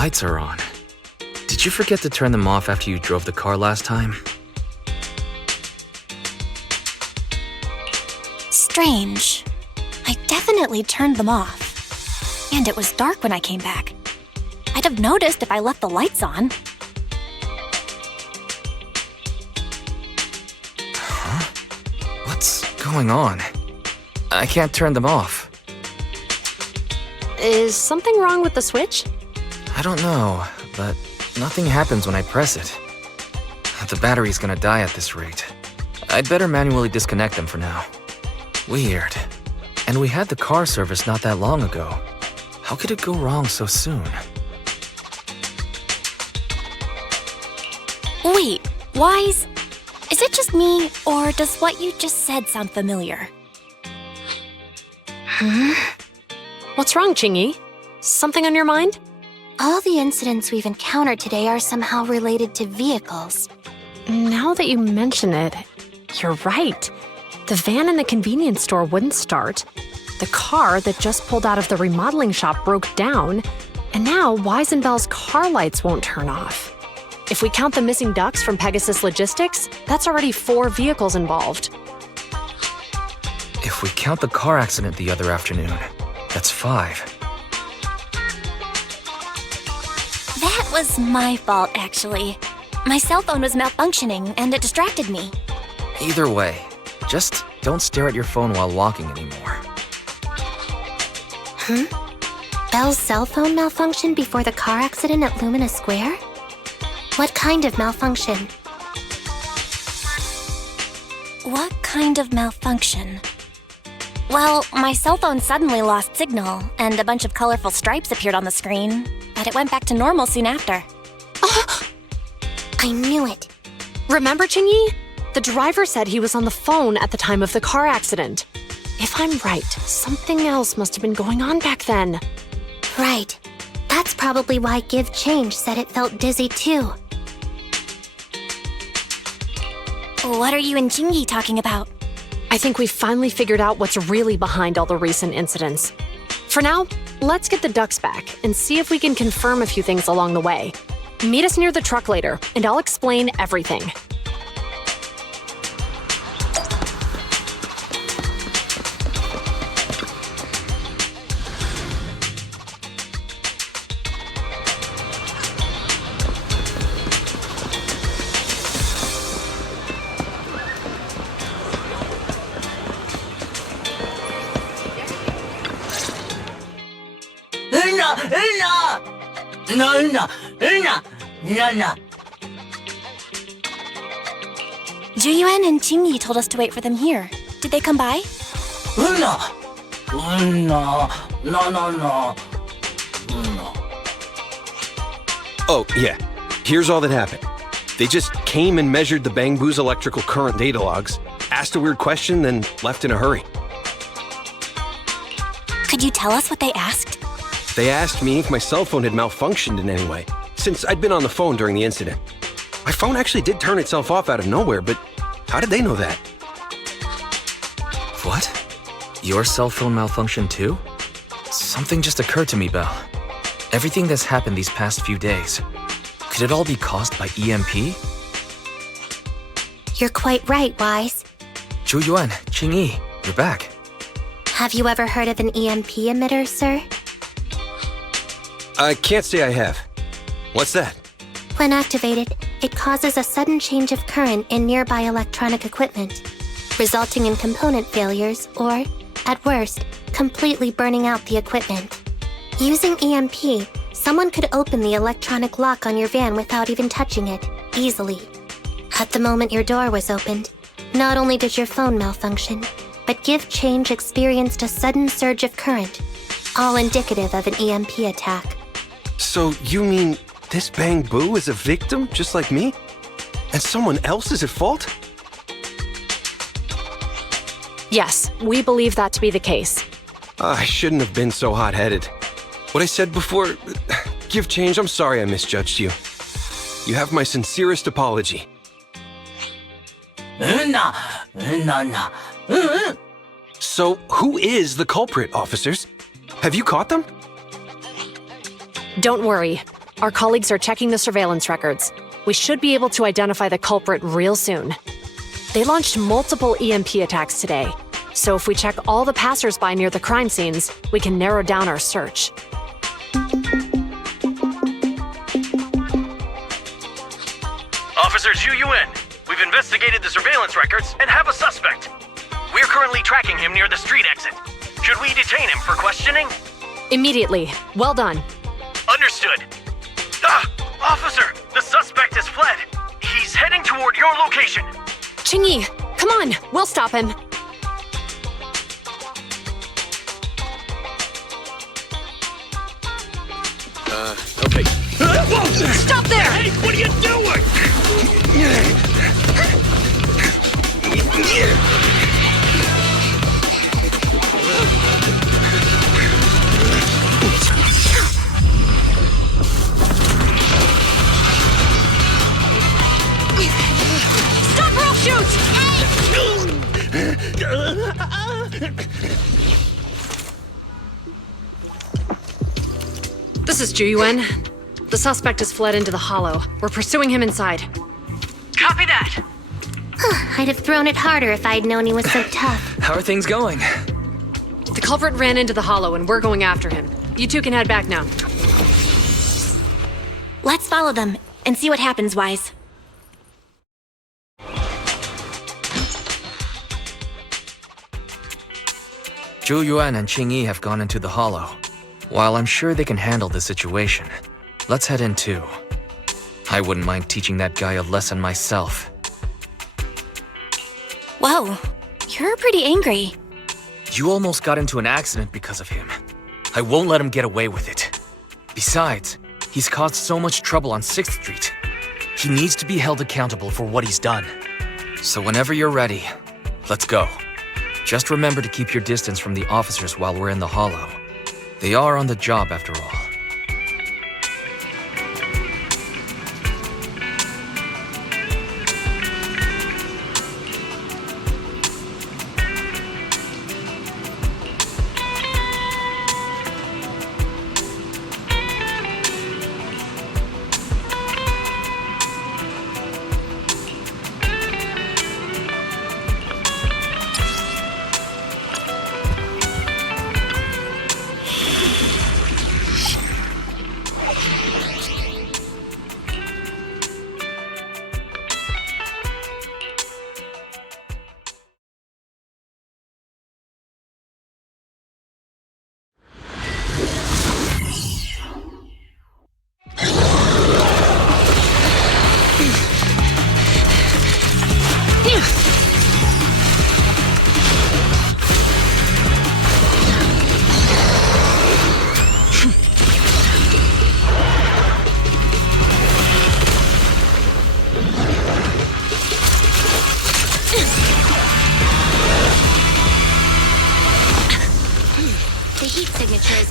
lights are on. Did you forget to turn them off after you drove the car last time? Strange. I definitely turned them off. And it was dark when I came back. I'd have noticed if I left the lights on. Huh? What's going on? I can't turn them off. Is something wrong with the switch? I don't know, but nothing happens when I press it. The battery's gonna die at this rate. I'd better manually disconnect them for now. Weird. And we had the car service not that long ago. How could it go wrong so soon? Wait, Wise? Is it just me, or does what you just said sound familiar? What's wrong, Chingy? Something on your mind? All the incidents we've encountered today are somehow related to vehicles. Now that you mention it, you're right. The van in the convenience store wouldn't start. The car that just pulled out of the remodeling shop broke down. And now Wise and Bell's car lights won't turn off. If we count the missing ducks from Pegasus Logistics, that's already 4 vehicles involved. If we count the car accident the other afternoon, that's 5. That was my fault, actually. My cell phone was malfunctioning, and it distracted me. Either way, just don't stare at your phone while walking anymore. Bell's cell phone malfunctioned before the car accident at Lumina Square? What kind of malfunction? What kind of malfunction? Well, my cell phone suddenly lost signal, and a bunch of colorful stripes appeared on the screen, but it went back to normal soon after. I knew it. Remember, Chingy? The driver said he was on the phone at the time of the car accident. If I'm right, something else must have been going on back then. Right. That's probably why Give Change said it felt dizzy too. What are you and Chingy talking about? I think we finally figured out what's really behind all the recent incidents. For now, let's get the ducks back and see if we can confirm a few things along the way. Meet us near the truck later, and I'll explain everything. Juyuan and Chingy told us to wait for them here. Did they come by? Oh, yeah. Here's all that happened. They just came and measured the Bangbu's electrical current data logs, asked a weird question, then left in a hurry. Could you tell us what they asked? They asked me if my cell phone had malfunctioned in any way, since I'd been on the phone during the incident. My phone actually did turn itself off out of nowhere, but how did they know that? What? Your cell phone malfunctioned too? Something just occurred to me, Belle. Everything that's happened these past few days, could it all be caused by EMP? You're quite right, Wise. Juyuan, Qingyi, you're back. Have you ever heard of an EMP emitter, sir? I can't say I have. What's that? When activated, it causes a sudden change of current in nearby electronic equipment, resulting in component failures or, at worst, completely burning out the equipment. Using EMP, someone could open the electronic lock on your van without even touching it, easily. At the moment your door was opened, not only did your phone malfunction, but Give Change experienced a sudden surge of current, all indicative of an EMP attack. So you mean this Bangbu is a victim just like me? And someone else is at fault? Yes, we believe that to be the case. I shouldn't have been so hot-headed. What I said before, Give Change, I'm sorry I misjudged you. You have my sincerest apology. So, who is the culprit, officers? Have you caught them? Don't worry. Our colleagues are checking the surveillance records. We should be able to identify the culprit real soon. They launched multiple EMP attacks today, so if we check all the passersby near the crime scenes, we can narrow down our search. Officer Zhu Yuan, we've investigated the surveillance records and have a suspect. We're currently tracking him near the street exit. Should we detain him for questioning? Immediately. Well done. Understood. Officer, the suspect has fled. He's heading toward your location. Qingyi, come on, we'll stop him. Okay. Stop there! Hey, what are you doing? Stop or I'll shoot! This is Zhu Yuan. The suspect has fled into the hollow. We're pursuing him inside. Copy that. I'd have thrown it harder if I'd known he was so tough. How are things going? The culprit ran into the hollow and we're going after him. You two can head back now. Let's follow them and see what happens, Wise. Zhu Yuan and Qingyi have gone into the hollow. While I'm sure they can handle the situation, let's head in too. I wouldn't mind teaching that guy a lesson myself. Whoa, you're pretty angry. You almost got into an accident because of him. I won't let him get away with it. Besides, he's caused so much trouble on 6th Street. He needs to be held accountable for what he's done. So whenever you're ready, let's go. Just remember to keep your distance from the officers while we're in the hollow. They are on the job after all.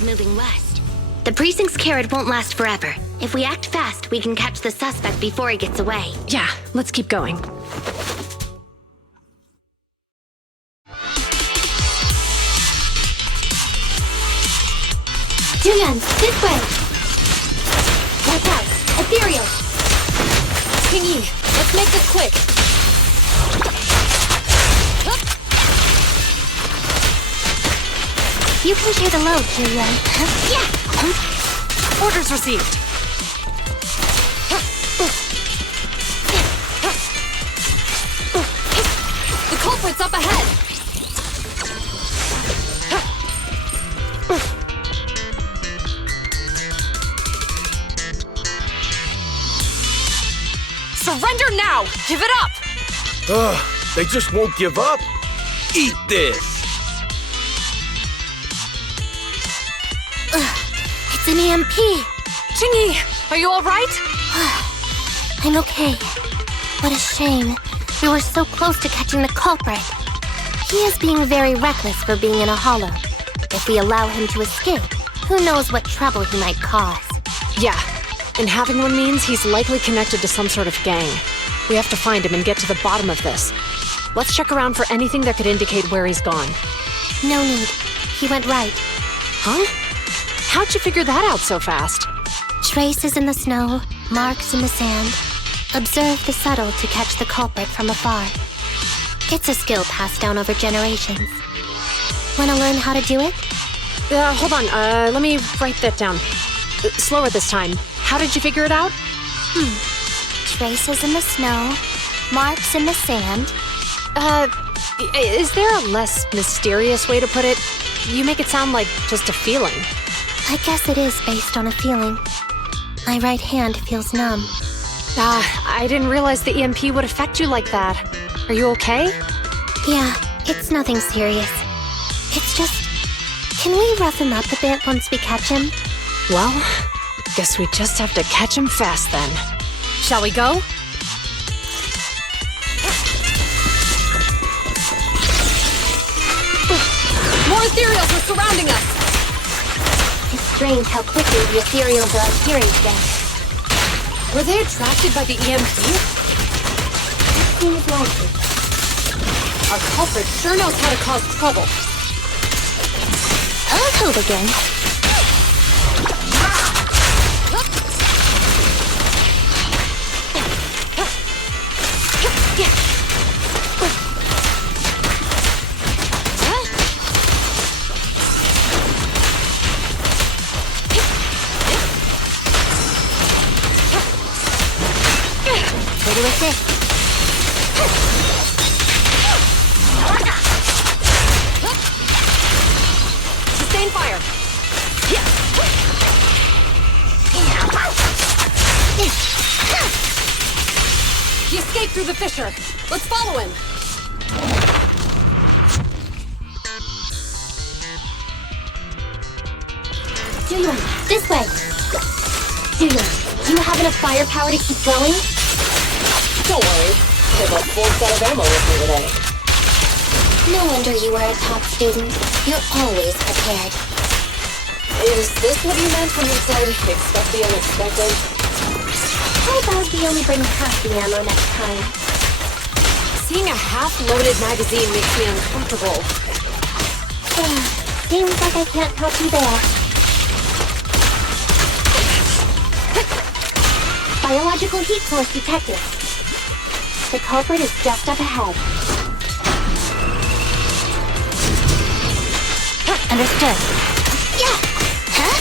Moving west. The precinct's carrot won't last forever. If we act fast, we can catch the suspect before he gets away. Yeah, let's keep going. Julian, this way! Watch out! Ethereal! Qingyi, let's make this quick. You can share the load, Julian. Yeah! Orders received. The culprit's up ahead. Surrender now! Give it up! They just won't give up. Eat this. It's an EMP. Qingyi, are you all right? I'm okay. What a shame. We were so close to catching the culprit. He is being very reckless for being in a hollow. If we allow him to escape, who knows what trouble he might cause. Yeah, and having one means he's likely connected to some sort of gang. We have to find him and get to the bottom of this. Let's check around for anything that could indicate where he's gone. No need. He went right. Huh? How'd you figure that out so fast? Traces in the snow, marks in the sand. Observe the subtle to catch the culprit from afar. It's a skill passed down over generations. Want to learn how to do it? Hold on, let me write that down. Slower this time. How did you figure it out? Traces in the snow, marks in the sand. Is there a less mysterious way to put it? You make it sound like just a feeling. I guess it is based on a feeling. My right hand feels numb. I didn't realize the EMP would affect you like that. Are you okay? Yeah, it's nothing serious. It's just... Can we rough him up a bit once we catch him? Well, guess we just have to catch him fast then. Shall we go? More ethereals are surrounding us! It's strange how quickly the ethereals are appearing again. Were they attracted by the EMP? Seems likely. Our culprit sure knows how to cause trouble. I'll hold again. Ready with this. Sustain fire. He escaped through the fissure. Let's follow him. Julian, this way. Julian, do you have enough firepower to keep going? Don't worry. I have a full set of ammo with me today. No wonder you were a top student. You're always prepared. Is this what you meant when you said expect the unexpected? How about we only bring half the ammo next time? Seeing a half-loaded magazine makes me uncomfortable. Seems like I can't help you there. Biological heat source detected. The culprit is just up ahead. Understood. Yeah! Huh?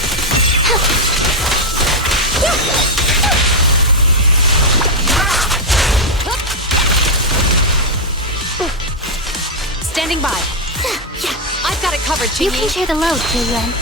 Yeah! Standing by. Yeah! I've got it covered, Chingy. You can share the load, Julian.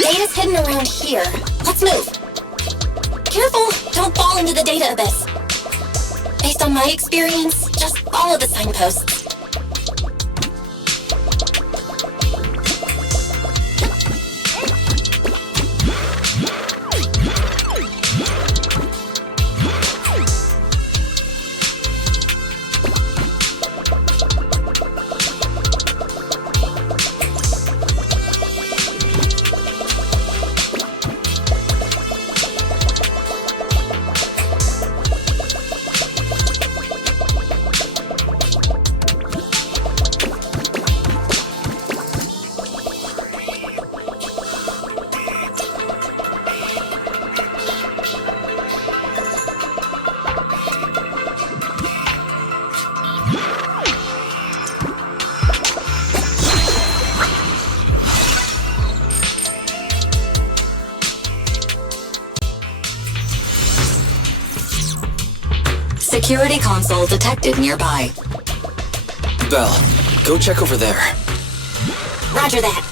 Data's hidden around here. Let's move. Careful, don't fall into the data abyss. Based on my experience, just follow the signposts. Security console detected nearby. Belle, go check over there. Roger. Roger that.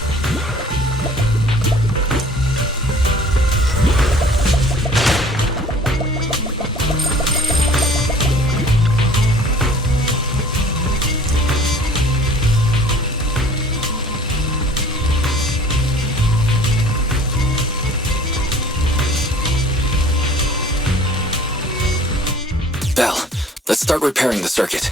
Belle, let's start repairing the circuit.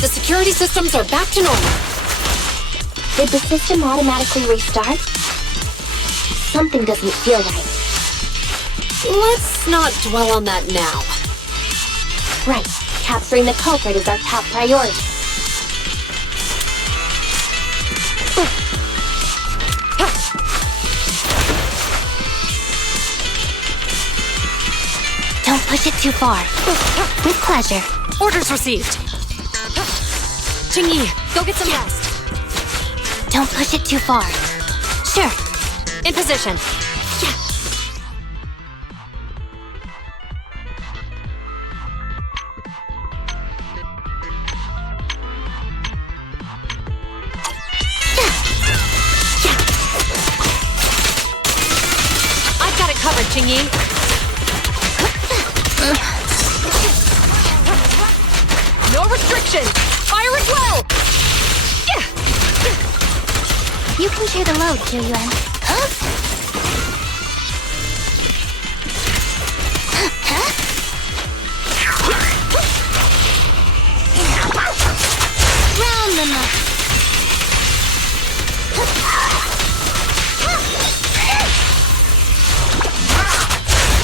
The security systems are back to normal. Did the system automatically restart? Something doesn't feel right. Let's not dwell on that now. Right. Capturing the culprit is our top priority. Don't push it too far. With pleasure. Orders received. Jingyi, go get some rest. Don't push it too far. Sure. In position. I've got it covered, Jingyi. No restriction! Fire at will! You can share the load, Juyuan. Round them up.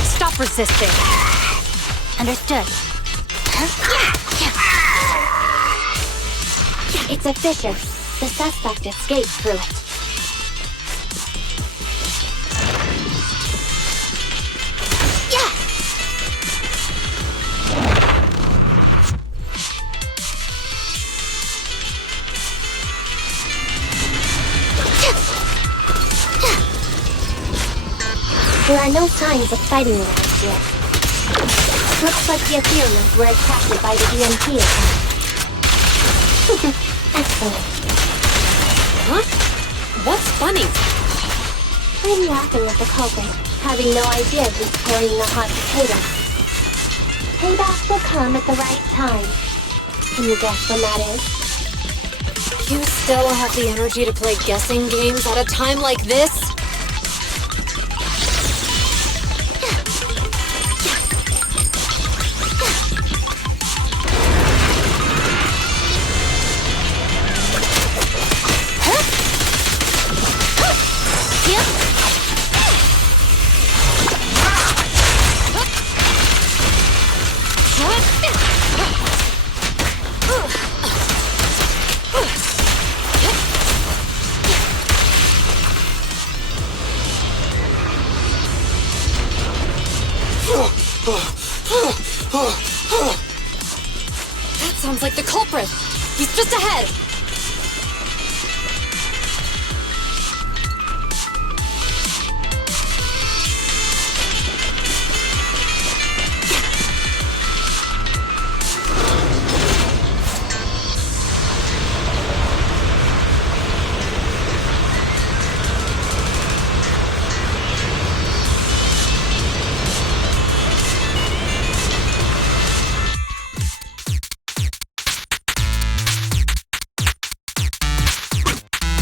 Stop resisting. Understood. It's a fissure. The suspect escaped through it. There are no signs of fighting around here. Looks like the Ethereals were attracted by the EMP attack. Excellent. Huh? What's funny? I'm laughing at the culprit, having no idea who's carrying the hot potato. Payback will come at the right time. Can you guess when that is? You still have the energy to play guessing games at a time like this? That sounds like the culprit. He's just ahead.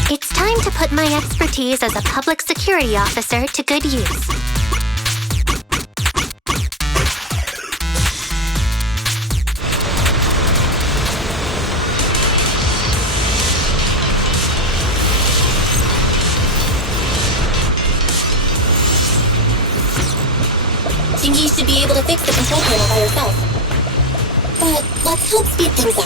It's time to put my expertise as a public security officer to good use. Jingyi should be able to fix the control panel by herself. But Let's help speed things up.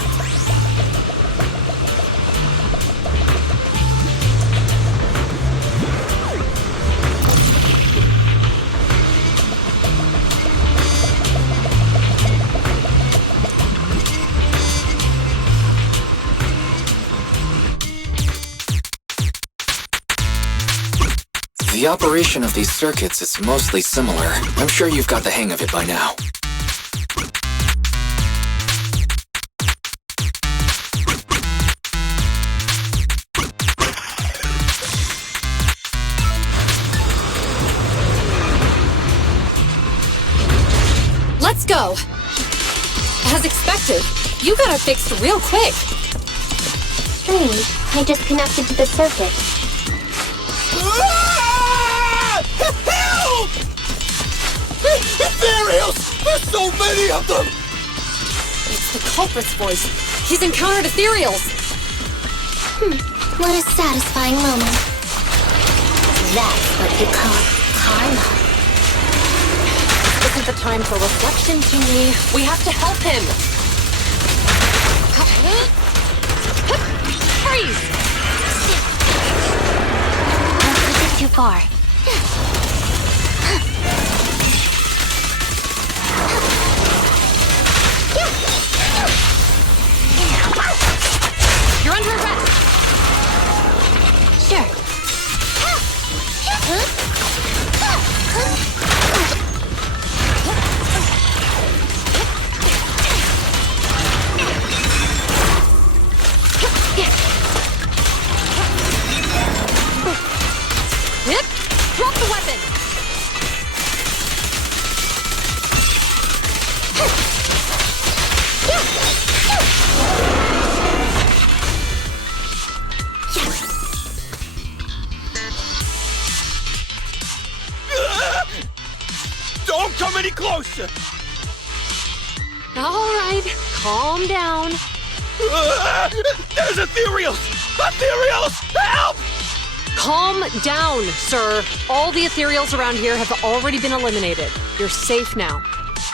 The operation of these circuits is mostly similar. I'm sure you've got the hang of it by now. Let's go! As expected, you got it fixed real quick. Strange. I just connected to the circuit. Help! Ethereals! There's so many of them! It's the culprit's voice. He's encountered ethereals. What a satisfying moment. That's what you call karma. This isn't the time for reflection, Kingy. We have to help him. Freeze! Too far. You're under arrest. Sure. Yep. Drop the weapon. Don't come any closer! All right, calm down. There's ethereals! Ethereals! Help! Calm down, sir. All the ethereals around here have already been eliminated. You're safe now.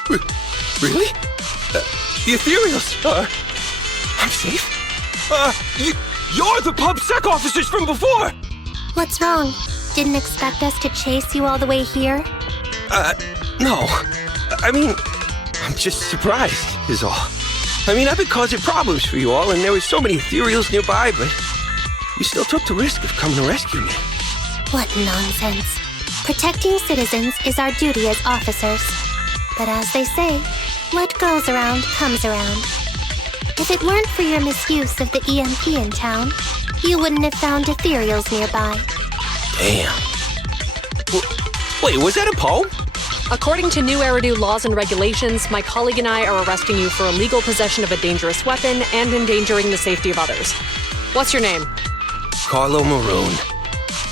Really? The ethereals are... I'm safe? You're the PubSec officers from before! What's wrong? Didn't expect us to chase you all the way here? No. I mean, I'm just surprised, is all. I mean, I've been causing problems for you all, and there were so many ethereals nearby, but you still took the risk of coming to rescue me. What nonsense. Protecting citizens is our duty as officers. But as they say, what goes around comes around. If it weren't for your misuse of the EMP in town, you wouldn't have found ethereals nearby. Damn. Wait, was that a poem? According to new Eridu laws and regulations, my colleague and I are arresting you for illegal possession of a dangerous weapon and endangering the safety of others. What's your name? Carlo Maroon.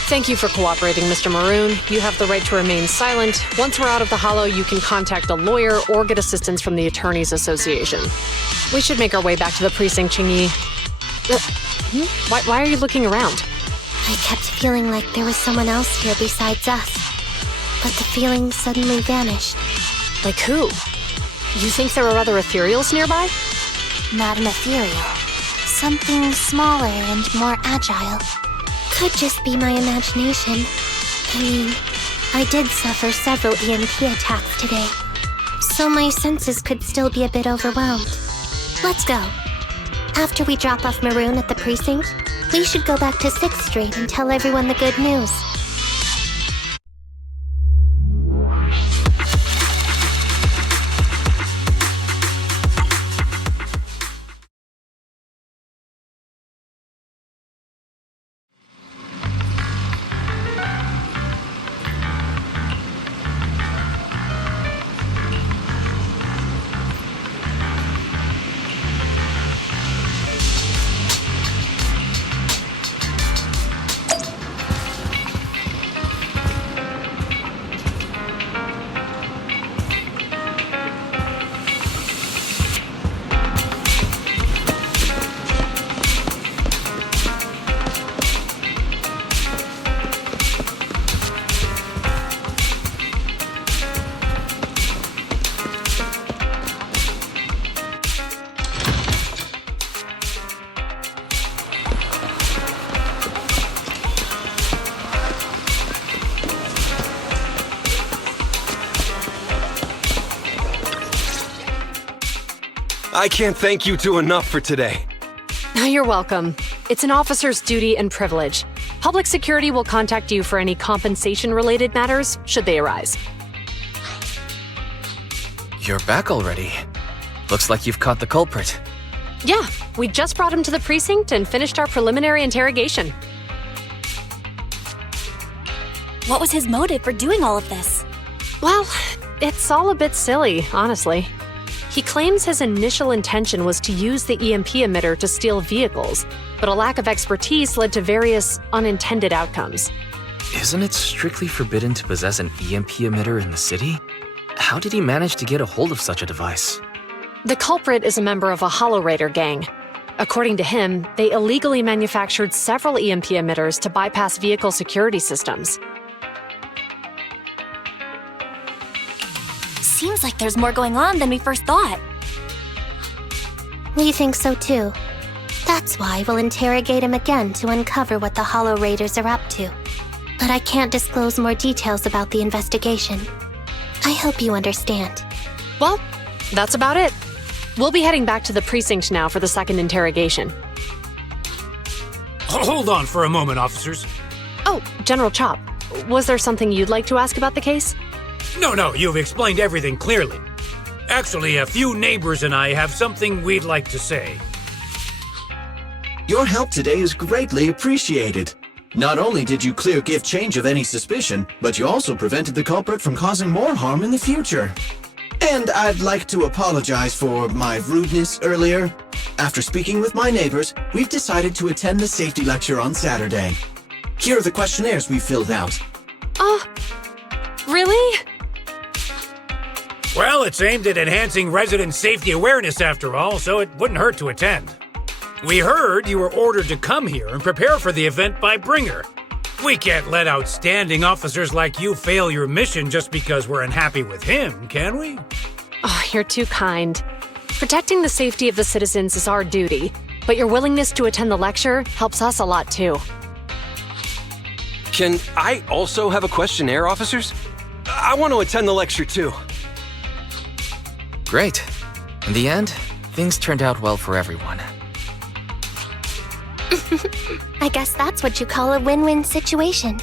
Thank you for cooperating, Mr. Maroon. You have the right to remain silent. Once we're out of the hollow, you can contact a lawyer or get assistance from the Attorneys Association. We should make our way back to the precinct, Chingy. Why are you looking around? I kept feeling like there was someone else here besides us. But the feeling suddenly vanished. Like who? You think there are other ethereals nearby? Not an ethereal. Something smaller and more agile. Could just be my imagination. I mean, I did suffer several EMP attacks today, so my senses could still be a bit overwhelmed. Let's go. After we drop off Maroon at the precinct, we should go back to 6th Street and tell everyone the good news. I can't thank you two enough for today. You're welcome. It's an officer's duty and privilege. Public security will contact you for any compensation-related matters, should they arise. You're back already. Looks like you've caught the culprit. Yeah, we just brought him to the precinct and finished our preliminary interrogation. What was his motive for doing all of this? Well, it's all a bit silly, honestly. He claims his initial intention was to use the EMP emitter to steal vehicles, but a lack of expertise led to various unintended outcomes. Isn't it strictly forbidden to possess an EMP emitter in the city? How did he manage to get a hold of such a device? The culprit is a member of a Hollow Raider gang. According to him, they illegally manufactured several EMP emitters to bypass vehicle security systems. Seems like there's more going on than we first thought. We think so too. That's why we'll interrogate him again to uncover what the Hollow Raiders are up to. But I can't disclose more details about the investigation. I hope you understand. Well, that's about it. We'll be heading back to the precinct now for the second interrogation. Hold on for a moment, officers. Oh, General Chop, was there something you'd like to ask about the case? No, you've explained everything clearly. Actually, a few neighbors and I have something we'd like to say. Your help today is greatly appreciated. Not only did you clear Gift Change of any suspicion, but you also prevented the culprit from causing more harm in the future. And I'd like to apologize for my rudeness earlier. After speaking with my neighbors, we've decided to attend the safety lecture on Saturday. Here are the questionnaires we filled out. Really? Well, it's aimed at enhancing resident safety awareness after all, so it wouldn't hurt to attend. We heard you were ordered to come here and prepare for the event by Bringer. We can't let outstanding officers like you fail your mission just because we're unhappy with him, can we? Oh, you're too kind. Protecting the safety of the citizens is our duty, but your willingness to attend the lecture helps us a lot too. Can I also have a questionnaire, officers? I want to attend the lecture too. Great. In the end, things turned out well for everyone. I guess that's what you call a win-win situation.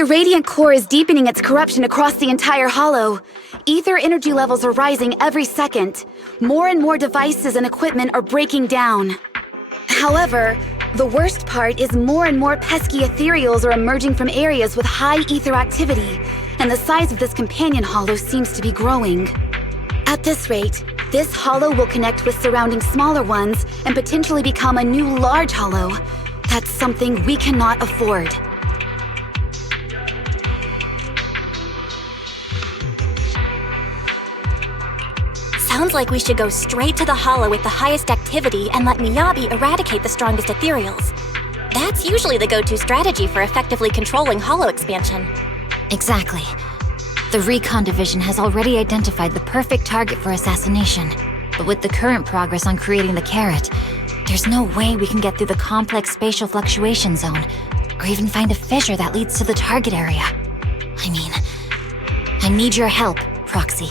The irradiant core is deepening its corruption across the entire hollow. Ether energy levels are rising every second. More and more devices and equipment are breaking down. However, the worst part is more and more pesky ethereals are emerging from areas with high ether activity, and the size of this companion hollow seems to be growing. At this rate, this hollow will connect with surrounding smaller ones and potentially become a new large hollow. That's something we cannot afford. Sounds like we should go straight to the hollow with the highest activity and let Miyabi eradicate the strongest ethereals. That's usually the go-to strategy for effectively controlling hollow expansion. Exactly. The Recon Division has already identified the perfect target for assassination. But with the current progress on creating the carrot, there's no way we can get through the complex spatial fluctuation zone, or even find a fissure that leads to the target area. I mean, I need your help, Proxy.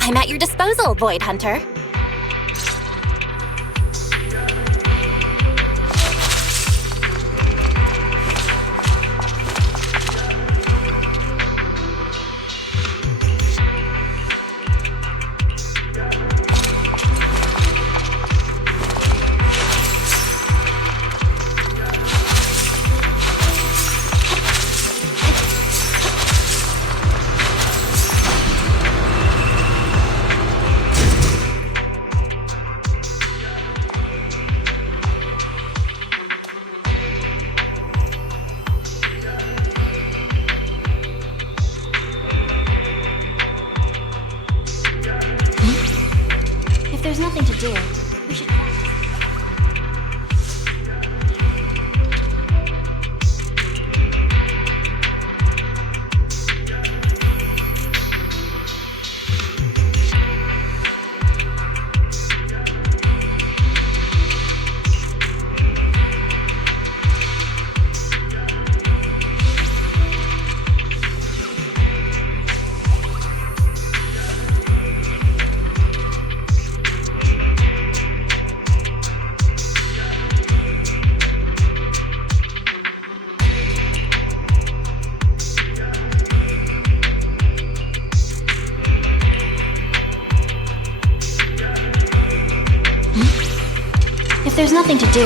I'm at your disposal, Void Hunter. If there's nothing to do, we should practice. If there's nothing to do,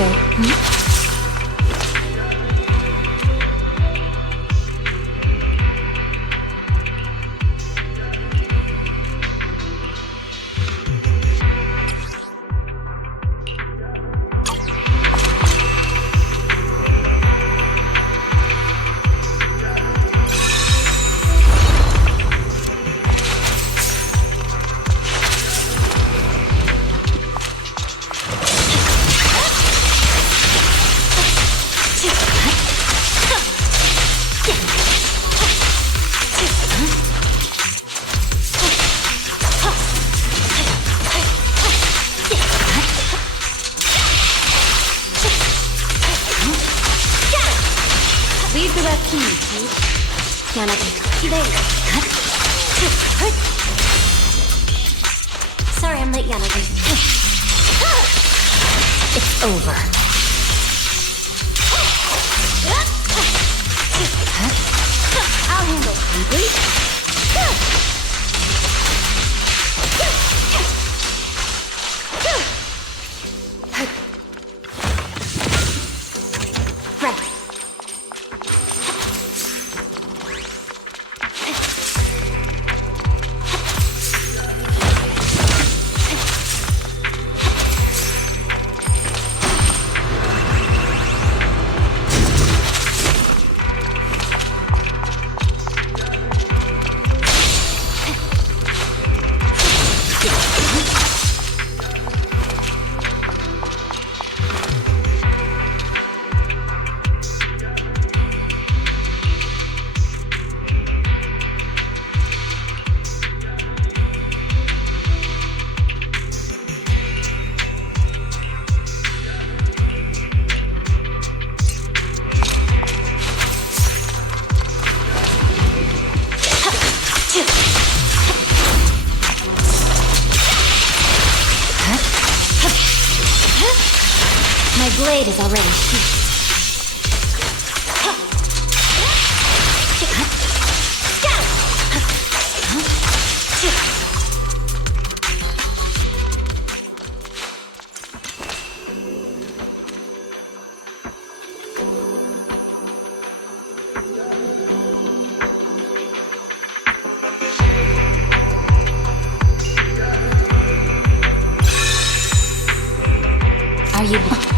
leave the rest to me, dude. Sorry I'm late, Yanagi. It's over. I'll handle it. My blade is already sheathed. you...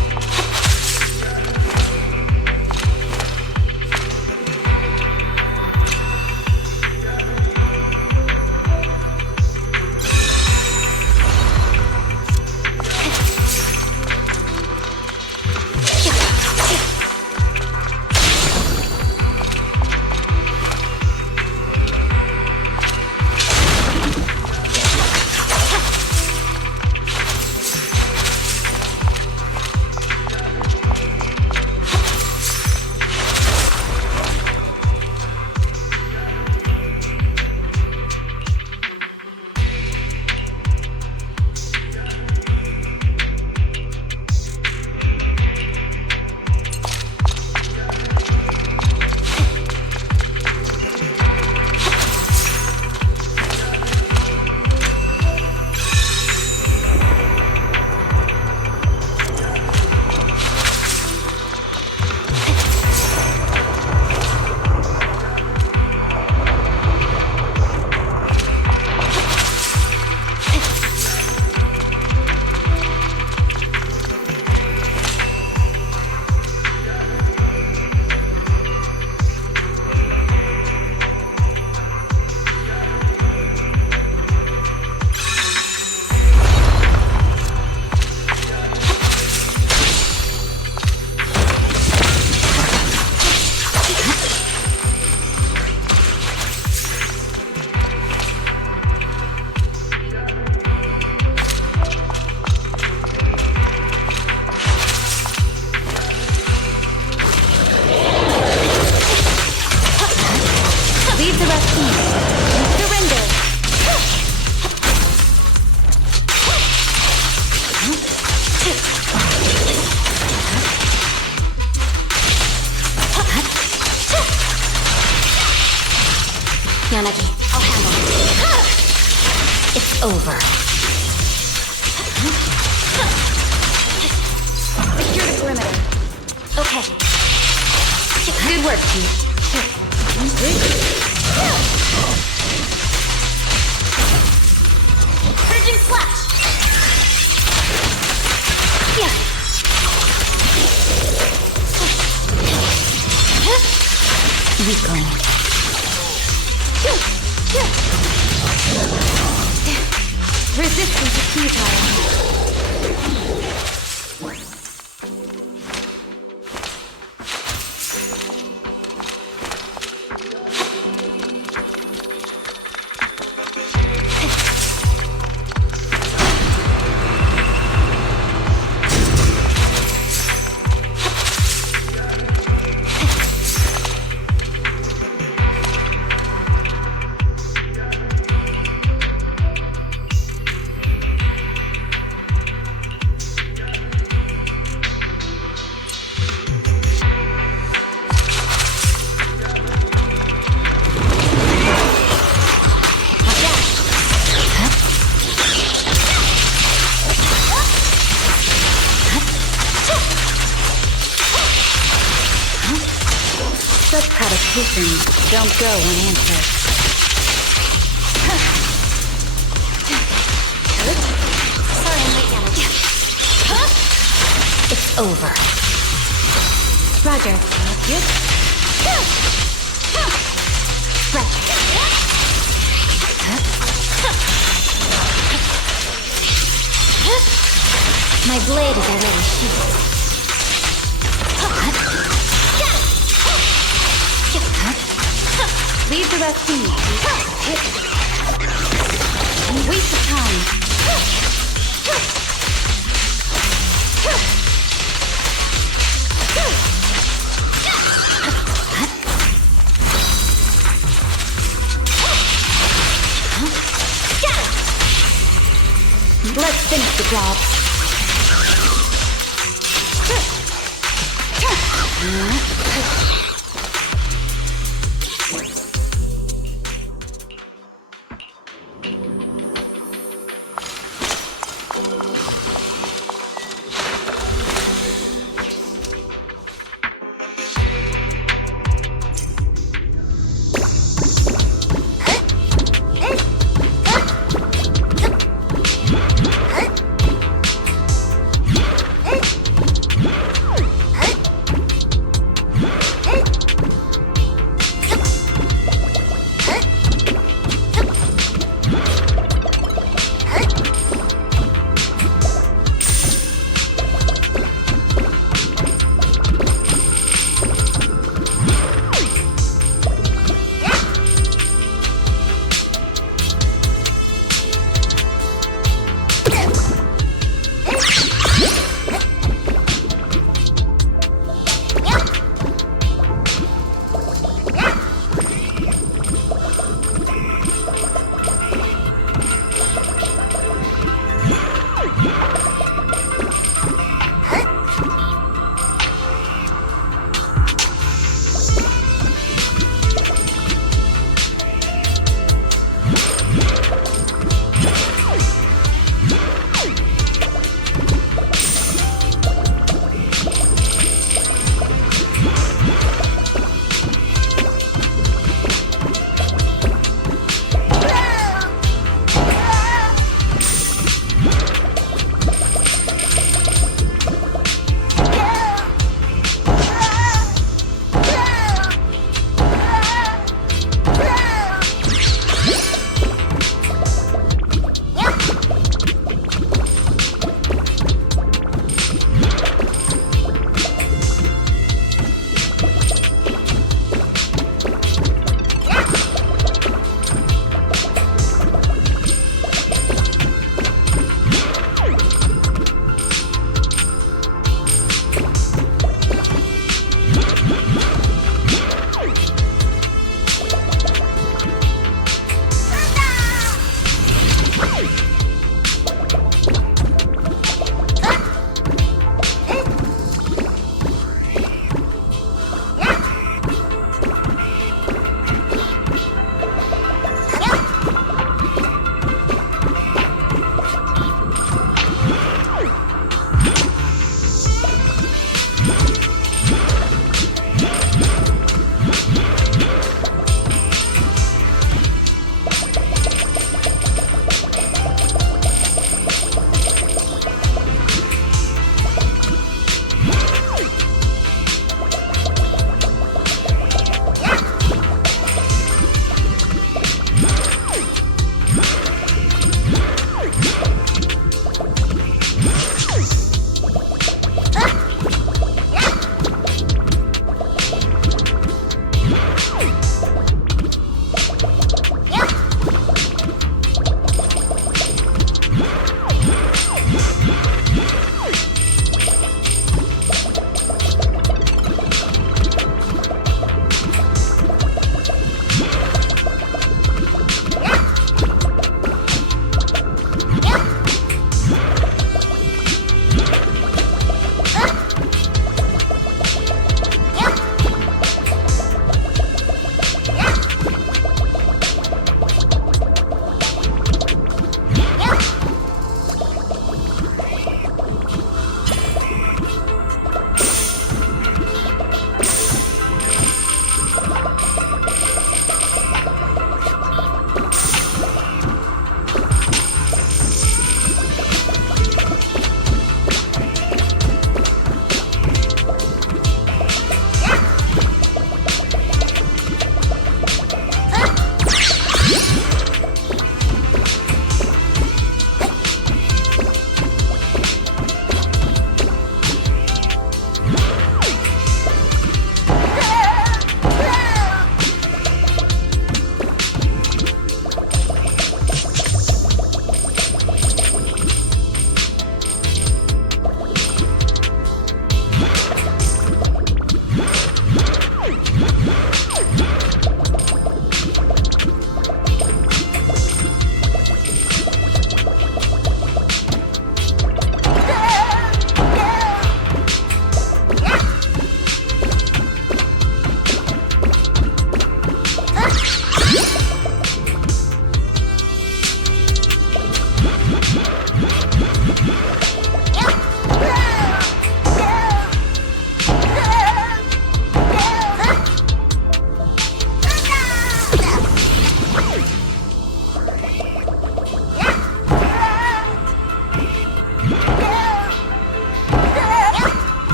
Yanagi, I'll handle it. It's over. Secure the perimeter. Okay. Good work, Chief. Purging slash! Weakling. Resistance is futile. Such provocations don't go unanswered. Sorry, I'm late, Yanagi. It's over. Roger. My blade is already sheathed. Leave the rest to me. Waste of time. Let's finish the job.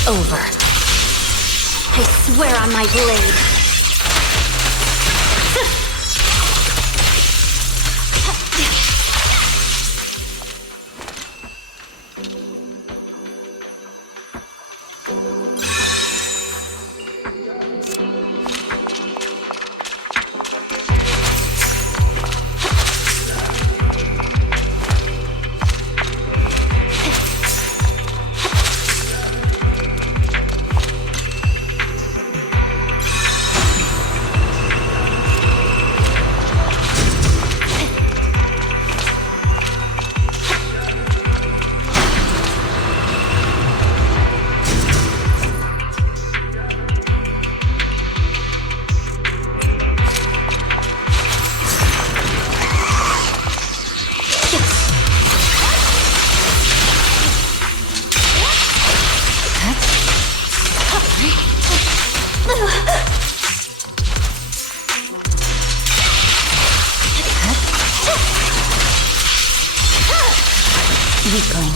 It's over. I swear on my blade. Weakling.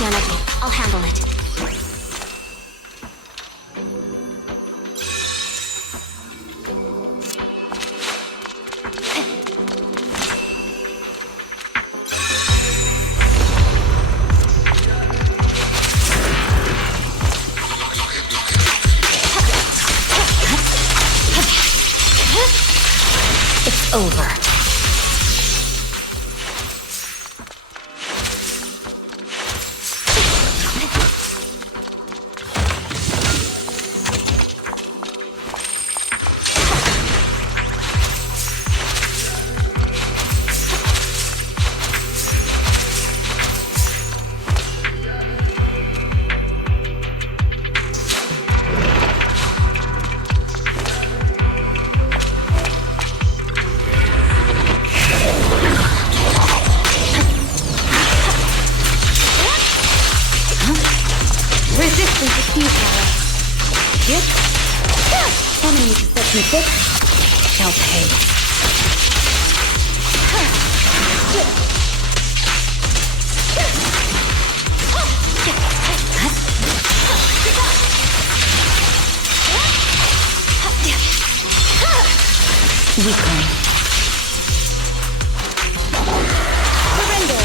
Yanagi, I'll handle it. It's over. Resistance is futile. Yep. Enemy to set me fixed. Shall pay. Weakling. Surrender.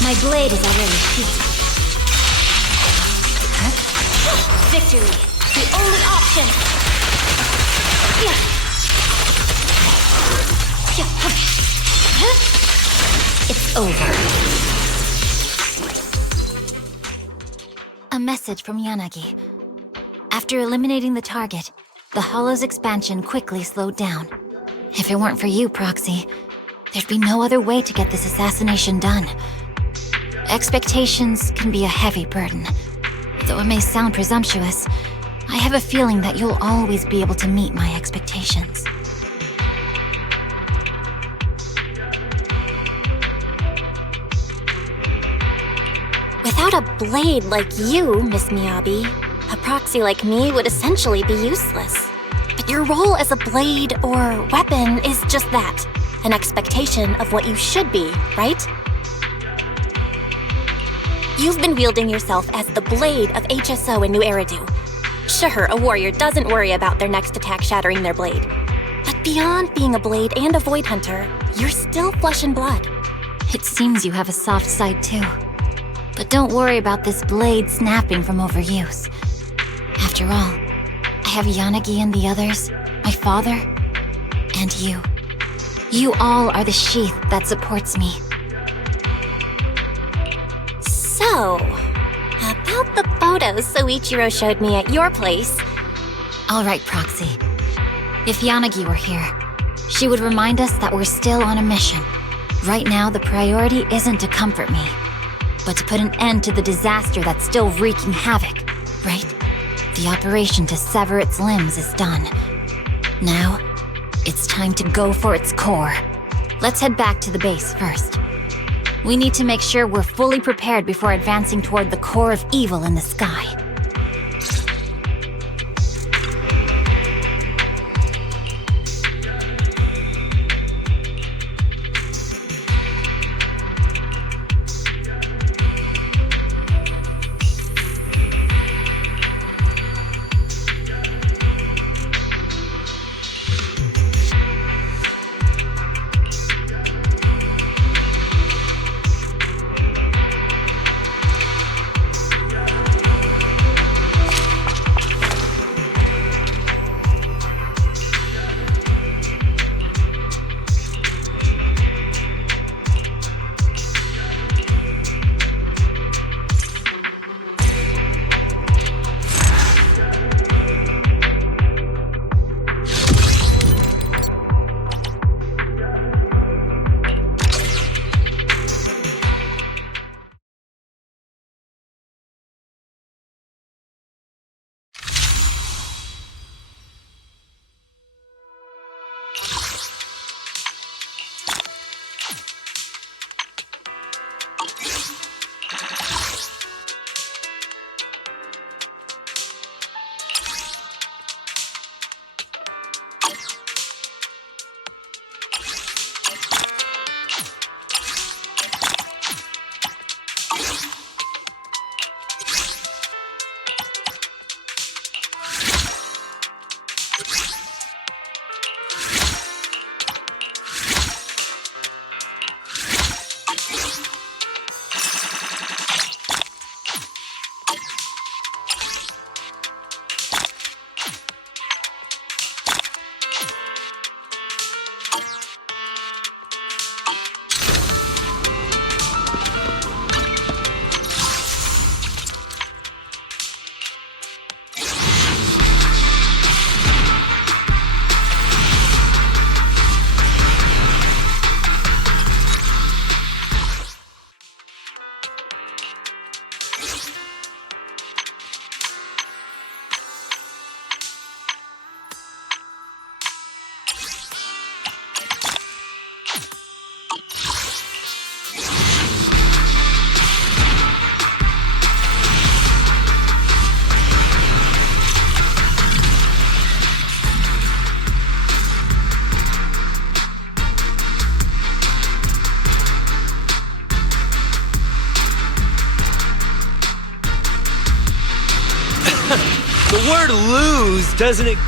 My blade is already heated. Victory, the only option. It's over. A message from Yanagi. After eliminating the target, the Hollow's expansion quickly slowed down. If it weren't for you, Proxy, there'd be no other way to get this assassination done. Expectations can be a heavy burden. Though it may sound presumptuous, I have a feeling that you'll always be able to meet my expectations. Without a blade like you, Miss Miyabi, a proxy like me would essentially be useless. But your role as a blade or weapon is just that, an expectation of what you should be, right? You've been wielding yourself as the blade of HSO in New Eridu. Sure, a warrior doesn't worry about their next attack shattering their blade. But beyond being a blade and a void hunter, you're still flesh and blood. It seems you have a soft side too. But don't worry about this blade snapping from overuse. After all, I have Yanagi and the others, my father, and you. You all are the sheath that supports me. So, about the photos Soichiro showed me at your place, All right, Proxy. If Yanagi were here, she would remind us that we're still on a mission. Right now, the priority isn't to comfort me, but to put an end to the disaster that's still wreaking havoc, right? The operation to sever its limbs is done. Now, it's time to go for its core. Let's head back to the base first. We need to make sure we're fully prepared before advancing toward the core of evil in the sky. The word lose doesn't...